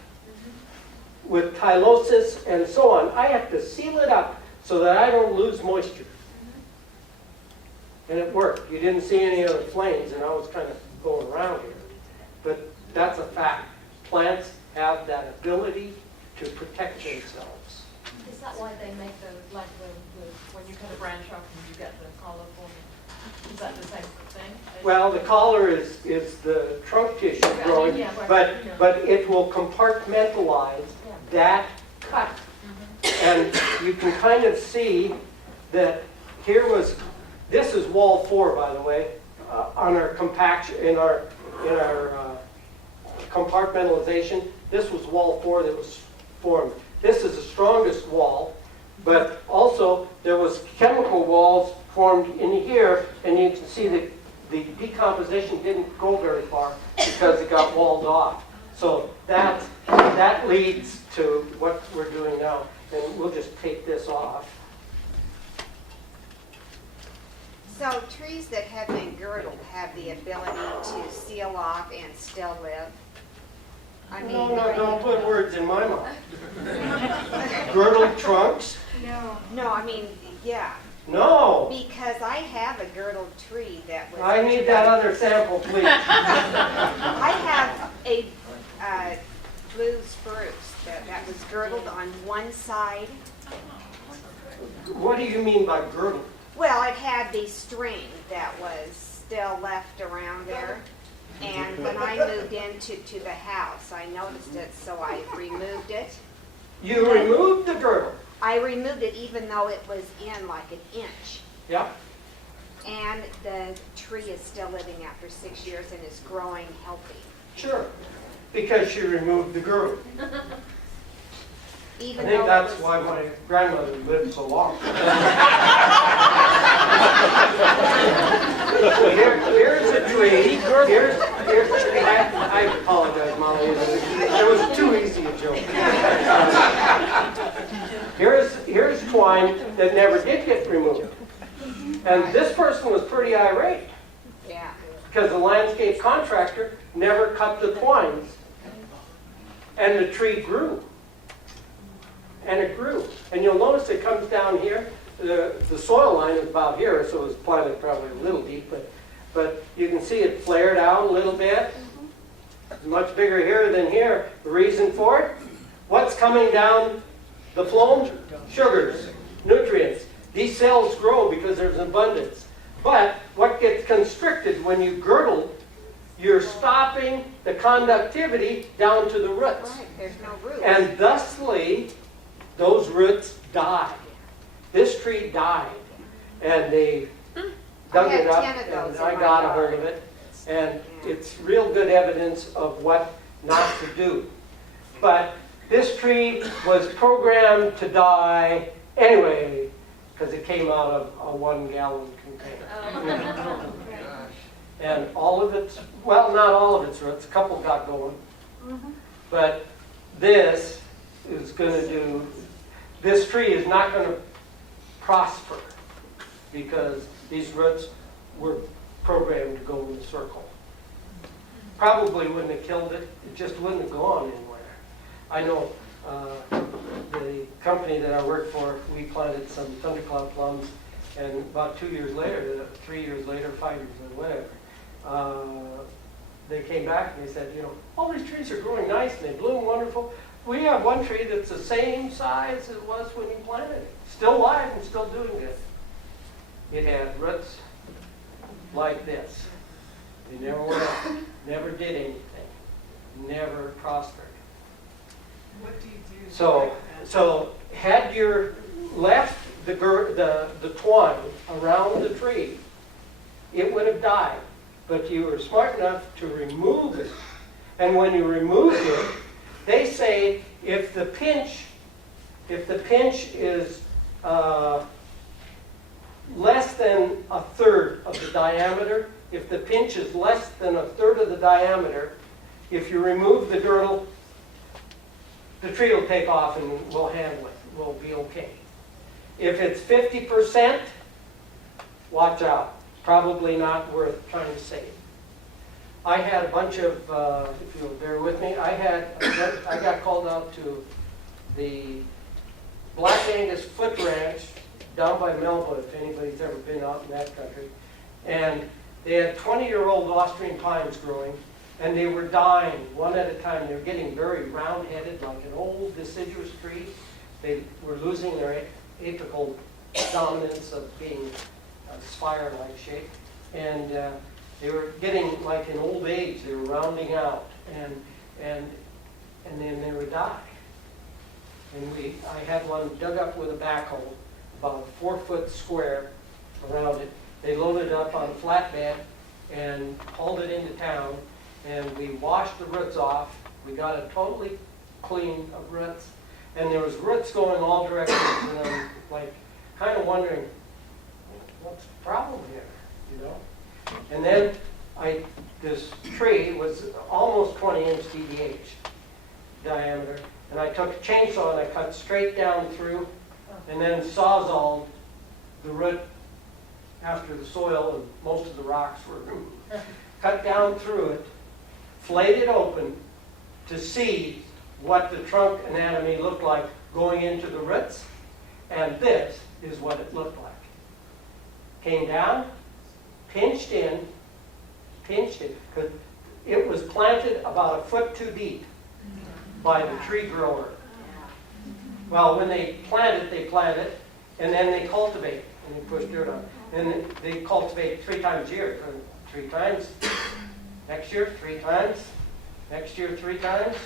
with tylosis and so on. I have to seal it up so that I don't lose moisture. And it worked. You didn't see any other flames, and I was kind of going around here. But that's a fact. Plants have that ability to protect themselves. Is that why they make the, like when you cut a branch off and you get the hollow form? Is that the same thing? Well, the collar is the trunk tissue growing, Yeah, right, yeah. but it will compartmentalize that cut. And you can kind of see that this is wall 4, by the way, on our compaction, in our compartmentalization. This was wall 4 that was formed. This is the strongest wall, but also there was chemical walls formed in here, and you can see that the decomposition didn't go very far because it got walled off. So that leads to what we're doing now. And we'll just take this off. So trees that have been girdled have the ability to seal off and still live? I mean, No, don't put words in my mouth. Girdled trunks? No, I mean, yeah. No. Because I have a girdled tree that was. I need that other sample, please. I have a blue spruce that was girdled on one side. What do you mean by girdled? Well, it had the string that was still left around there. And when I moved into the house, I noticed it, so I removed it. You removed the girdle. I removed it even though it was in like an inch. Yeah. And the tree is still living after 6 years and is growing healthy. Sure. Because you removed the girdle. I Even think though that's it was, why my grandmother lived so long. Here's a tree. Here's a tree. I apologize, Molly. It was too easy a joke. Here's twine that never did get removed. And this person was pretty irate yeah. because the landscape contractor never cut the twines. And the tree grew. And it grew. And you'll notice it comes down here. The soil line is about here, so it was planted probably a little deep, but you can see it flared out a little bit. It's much bigger here than here. The reason for it? What's coming down the phloem? Sugars, nutrients. These cells grow because there's abundance. But what gets constricted when you girdle, you're stopping the conductivity down to the roots. Right, there's no roots. And thusly, those roots died. This tree died. And they dug it up, I had 10 of those and I in my got a yard. hold of it. And it's real good evidence of what not to do. But this tree was programmed to die anyway, because it came out of a 1-gallon container. And all of its, well, not all of its roots, a couple got going. But this is going to do, this tree is not going to prosper because these roots were programmed to go in a circle. Probably wouldn't have killed it, it just wouldn't have gone anywhere. I know the company that I worked for, we planted some thundercloud plums, and about 2 years later, 3 years later, 5 years later, whatever, they came back and they said, you know, all these trees are growing nice and they bloom wonderful. We have one tree that's the same size as it was when you planted it. Still alive and still doing good. It had roots like this. They never went up, never did anything, never prospered. What do you do? So had you left the twine around the tree, it would have died. But you were smart enough to remove it. And when you removed it, they say if the pinch is less than a third of the diameter, if the pinch is less than a third of the diameter, if you remove the girdle, the tree will take off and we'll handle it. We'll be okay. If it's 50%, watch out. Probably not worth trying to save. I had a bunch of, if you'll bear with me, I got called out to the Black Angus Foot Ranch down by Melba, if anybody's ever been out in that country. And they had 20-year-old Austrian pines growing, and they were dying one at a time. They were getting very round-headed, like an old deciduous tree. They were losing their apical dominance of being spire-like shape. And they were getting, like in old age, they were rounding out, and then they would die. And I had one dug up with a backhoe, about a 4-foot square around it. They loaded it up on a flatbed and hauled it into town, and we washed the roots off. We got it totally clean of roots, and there was roots going all directions, and I'm like kind of wondering, what's the problem here, you know? And then this tree was almost 20-inch DDH diameter, and I took a chainsaw and I cut straight down through, and then sawzalled the root after the soil and most of the rocks were removed. Cut down through it, flayed it open to see what the trunk anatomy looked like going into the roots, and this is what it looked like. Came down, pinched in, because it was planted about a foot too deep by the tree grower. Well, when they plant it, and then they cultivate, and they push dirt on it. And they cultivate 3 times a year. 3 times, next year 3 times, next year 3 times,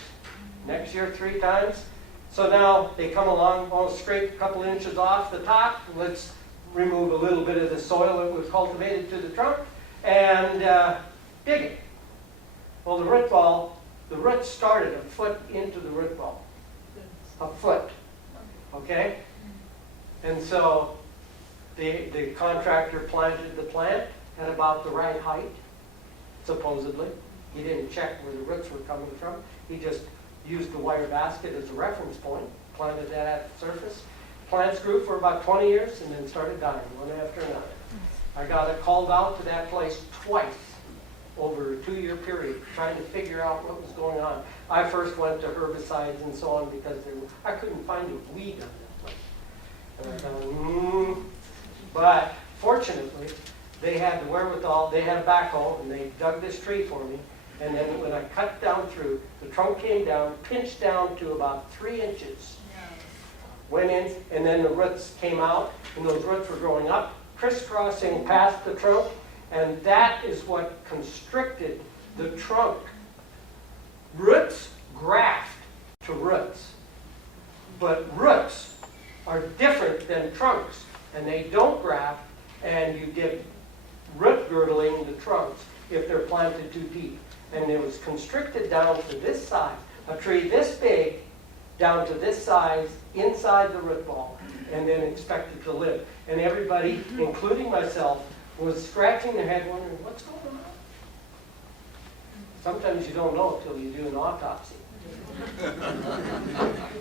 next year 3 times. So now they come along, scrape a couple inches off the top. Let's remove a little bit of the soil that was cultivated to the trunk, and dig it. Well, the root started a foot into the root ball. A foot. Okay? And so the contractor planted the plant at about the right height, supposedly. He didn't check where the roots were coming from. He just used the wire basket as a reference point, planted that at the surface. Plants grew for about 20 years and then started dying, one after another. I got called out to that place twice over a 2-year period, trying to figure out what was going on. I first went to herbicides and so on because I couldn't find a weed on that place. And I thought, But fortunately, they had the wherewithal, they had a backhoe, and they dug this tree for me. And then when I cut down through, the trunk came down, pinched down to about 3 inches. Went in, and then the roots came out, and those roots were growing up, crisscrossing past the trunk, and that is what constricted the trunk. Roots graft to roots, but roots are different than trunks, and they don't graft, and you get root girdling the trunks if they're planted too deep. And it was constricted down to this size, a tree this big, down to this size, inside the root ball, and then expected to live. And everybody, including myself, was scratching their head wondering, what's going on? Sometimes you don't know until you do an autopsy.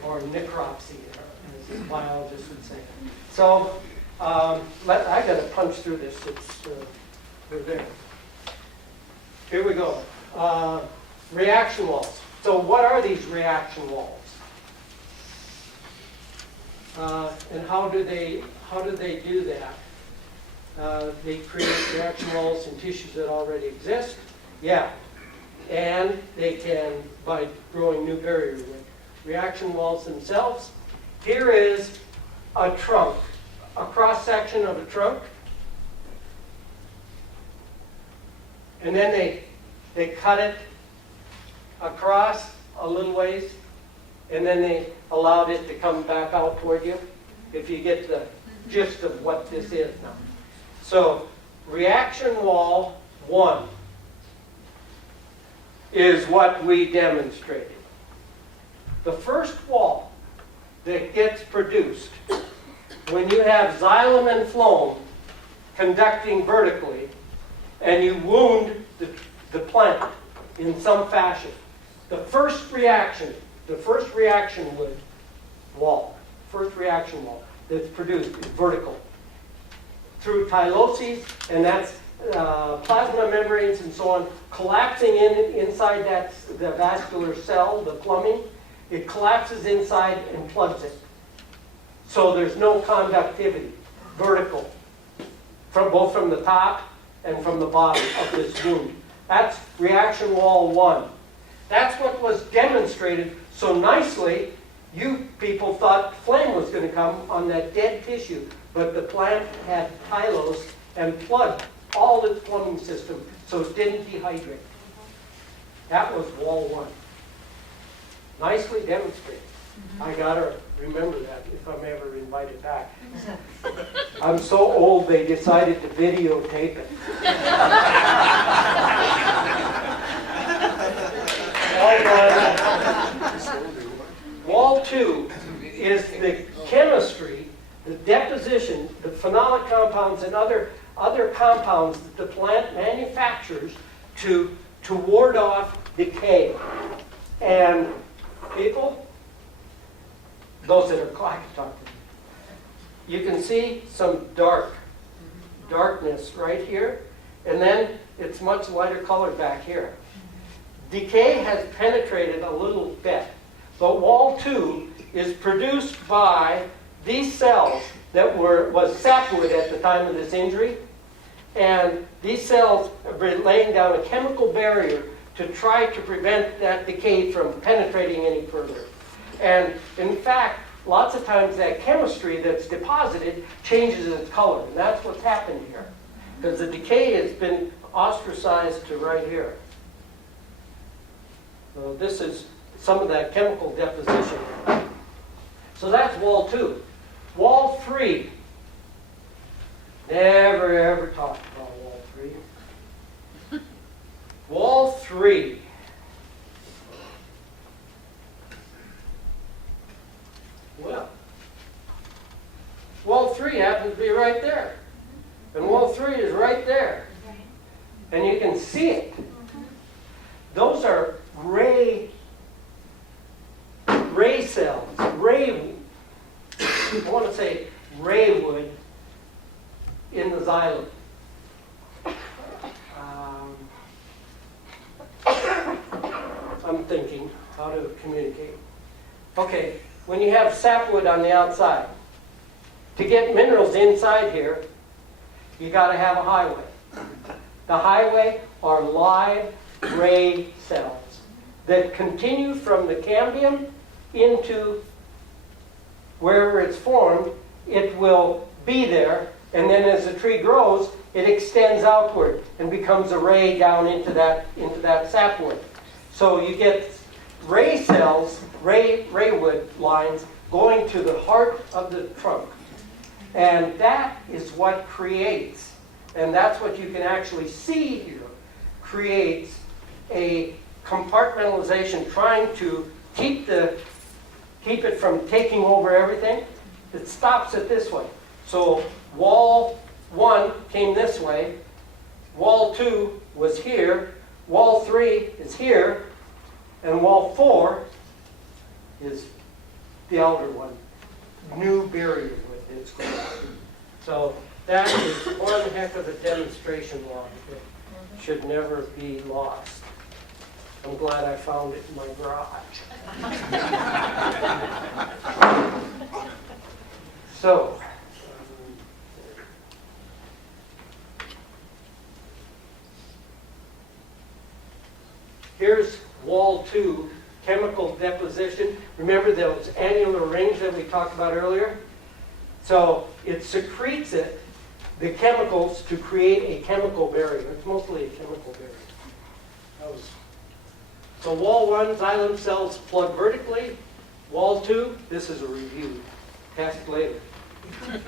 Or necropsy, as the biologist would say. So, I got to punch through this. We're there. Here we go. Reaction walls. So what are these reaction walls? And how do they do that? They create reaction walls in tissues that already exist. Yeah. And they can, by growing new barrier reaction walls themselves. Here is a trunk, a cross-section of a trunk. And then they cut it across a little ways, and then they allowed it to come back out toward you, if you get the gist of what this is now. So, reaction wall 1 is what we demonstrated. The first wall that gets produced when you have xylem and phloem conducting vertically, and you wound the plant in some fashion. The first reaction wall that's produced is vertical. Through tyloses, and that's plasma membranes and so on, collapsing inside the vascular cell, the plumbing, it collapses inside and plugs it. So there's no conductivity, vertical, both from the top and from the bottom of this wound. That's reaction wall 1. That's what was demonstrated so nicely. You people thought flame was going to come on that dead tissue, but the plant had tylose, and flood all its plumbing system so it didn't dehydrate. That was wall one. Nicely demonstrated. I gotta remember that if I'm ever invited back. I'm so old they decided to videotape it. Wall two is the chemistry, the deposition, the phenolic compounds and other compounds that the plant manufactures to ward off decay. And people, those that are I can talk to you can see some darkness right here, and then it's much lighter colored back here. Decay has penetrated a little bit, but wall two is produced by these cells that was sapwood at the time of this injury, and these cells have been laying down a chemical barrier to try to prevent that decay from penetrating any further. And in fact, lots of times that chemistry that's deposited changes its color, and that's what's happened here. Because the decay has been ostracized to right here. So this is some of that chemical deposition. So that's wall two. Wall three. Never ever talked about wall three. Wall three. Well, wall three happens to be right there. And wall three is right there. And you can see it. Those are ray cells. I want to say ray wood in the xylem. I'm thinking how to communicate. Okay, when you have sapwood on the outside, to get minerals inside here, you got to have a highway. The highway are live ray cells that continue from the cambium into wherever it's formed. It will be there, and then as the tree grows, it extends outward and becomes a ray down into that sapwood. So you get ray cells, raywood lines going to the heart of the trunk. And that is what creates, and that's what you can actually see here, creates a compartmentalization trying to keep it from taking over everything. It stops it this way. So wall one came this way, wall two was here, wall three is here, and wall four is the outer one. New barrier with its growth. So that is one heck of a demonstration log that should never be lost. I'm glad I found it in my garage. So, here's wall two, chemical deposition. Remember those annular rings that we talked about earlier? So it secretes the chemicals to create a chemical barrier. It's mostly a chemical barrier. So wall one, xylem cells plug vertically. Wall two, this is a review. Test later.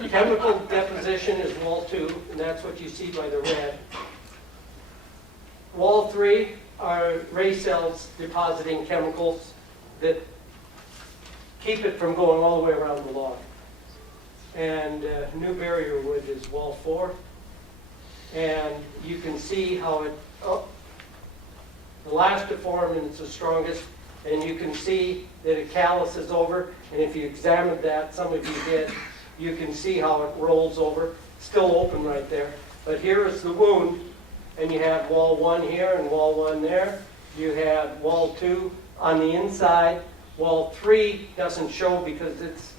Chemical deposition is wall two, and that's what you see by the red. Wall three are ray cells depositing chemicals that keep it from going all the way around the log. And new barrier wood is wall four. And you can see how it, elastiform and it's the strongest. And you can see that it calluses over. And if you examined that, some of you did, you can see how it rolls over. Still open right there. But here is the wound. And you have wall one here and wall one there. You have wall two on the inside. Wall three doesn't show because it's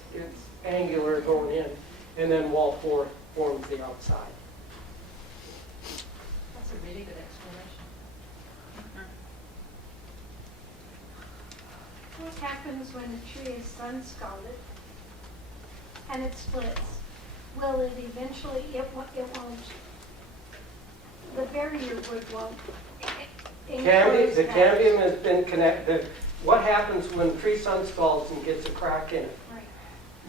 angular going in. And then wall four forms the outside. That's a really good explanation. What happens when a tree is sun-scalded and it splits? Will it eventually, it won't the barrier wood won't The enclose that. cambium has been connected. What happens when a tree sun scalds and gets a crack in it? Right.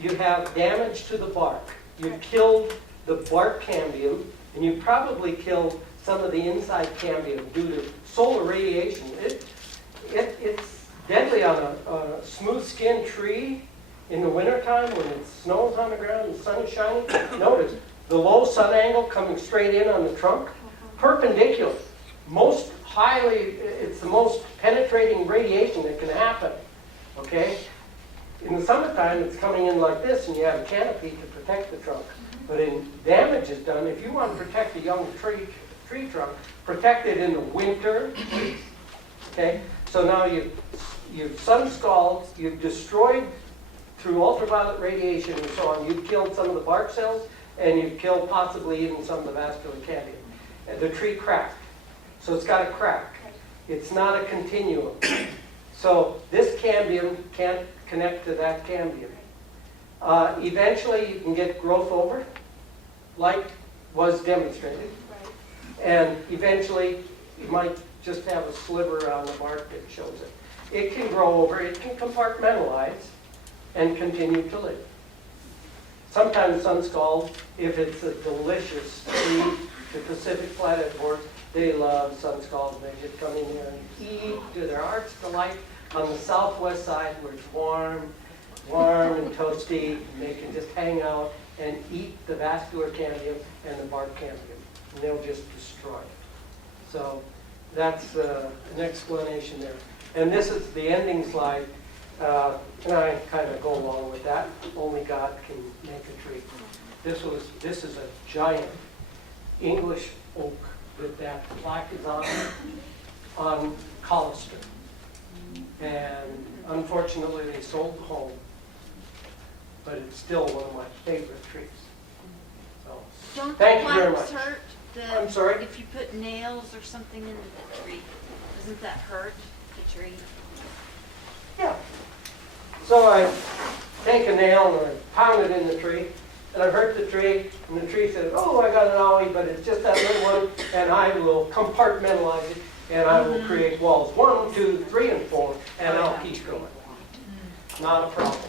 You have damage to the bark. You've killed the bark cambium, and you probably killed some of the inside cambium due to solar radiation. It's deadly on a smooth-skinned tree in the wintertime when it snows on the ground and the sun is shining. Notice the low sun angle coming straight in on the trunk, perpendicular. It's the most penetrating radiation that can happen, okay? In the summertime, it's coming in like this, and you have a canopy to protect the trunk. But in damage is done, if you want to protect a young tree trunk, protect it in the winter, okay? So now you've sun scalded, you've destroyed through ultraviolet radiation and so on, you've killed some of the bark cells, and you've killed possibly even some of the vascular cambium. And the tree cracked. So it's got a crack. It's not a continuum. So this cambium can't connect to that cambium. Eventually you can get growth over, like was demonstrated. And eventually you might just have a sliver on the bark that shows it. It can grow over, it can compartmentalize and continue to live. Sometimes sun scald, if it's a delicious tree, the Pacific flathead boards, they love sun scald. They just come in there and eat to their heart's delight on the southwest side where it's warm and toasty. And they can just hang out and eat the vascular cambium and the bark cambium. And they'll just destroy it. So that's an explanation there. And this is the ending slide. And I kind of go along with that. Only God can make a tree. This is a giant English oak that plaque is on Collister. And unfortunately they sold the home. But it's still one of my favorite trees. So, Don't thank the you very planks much. hurt? I'm sorry? If you put nails or something into the tree, doesn't that hurt the tree? Yeah. So I take a nail and I pound it in the tree, and I hurt the tree, and the tree says, oh, I got an owie, but it's just that little one, and I will compartmentalize it, and I will create walls 1, 2, 3, and 4, and I'll keep going. Not a problem.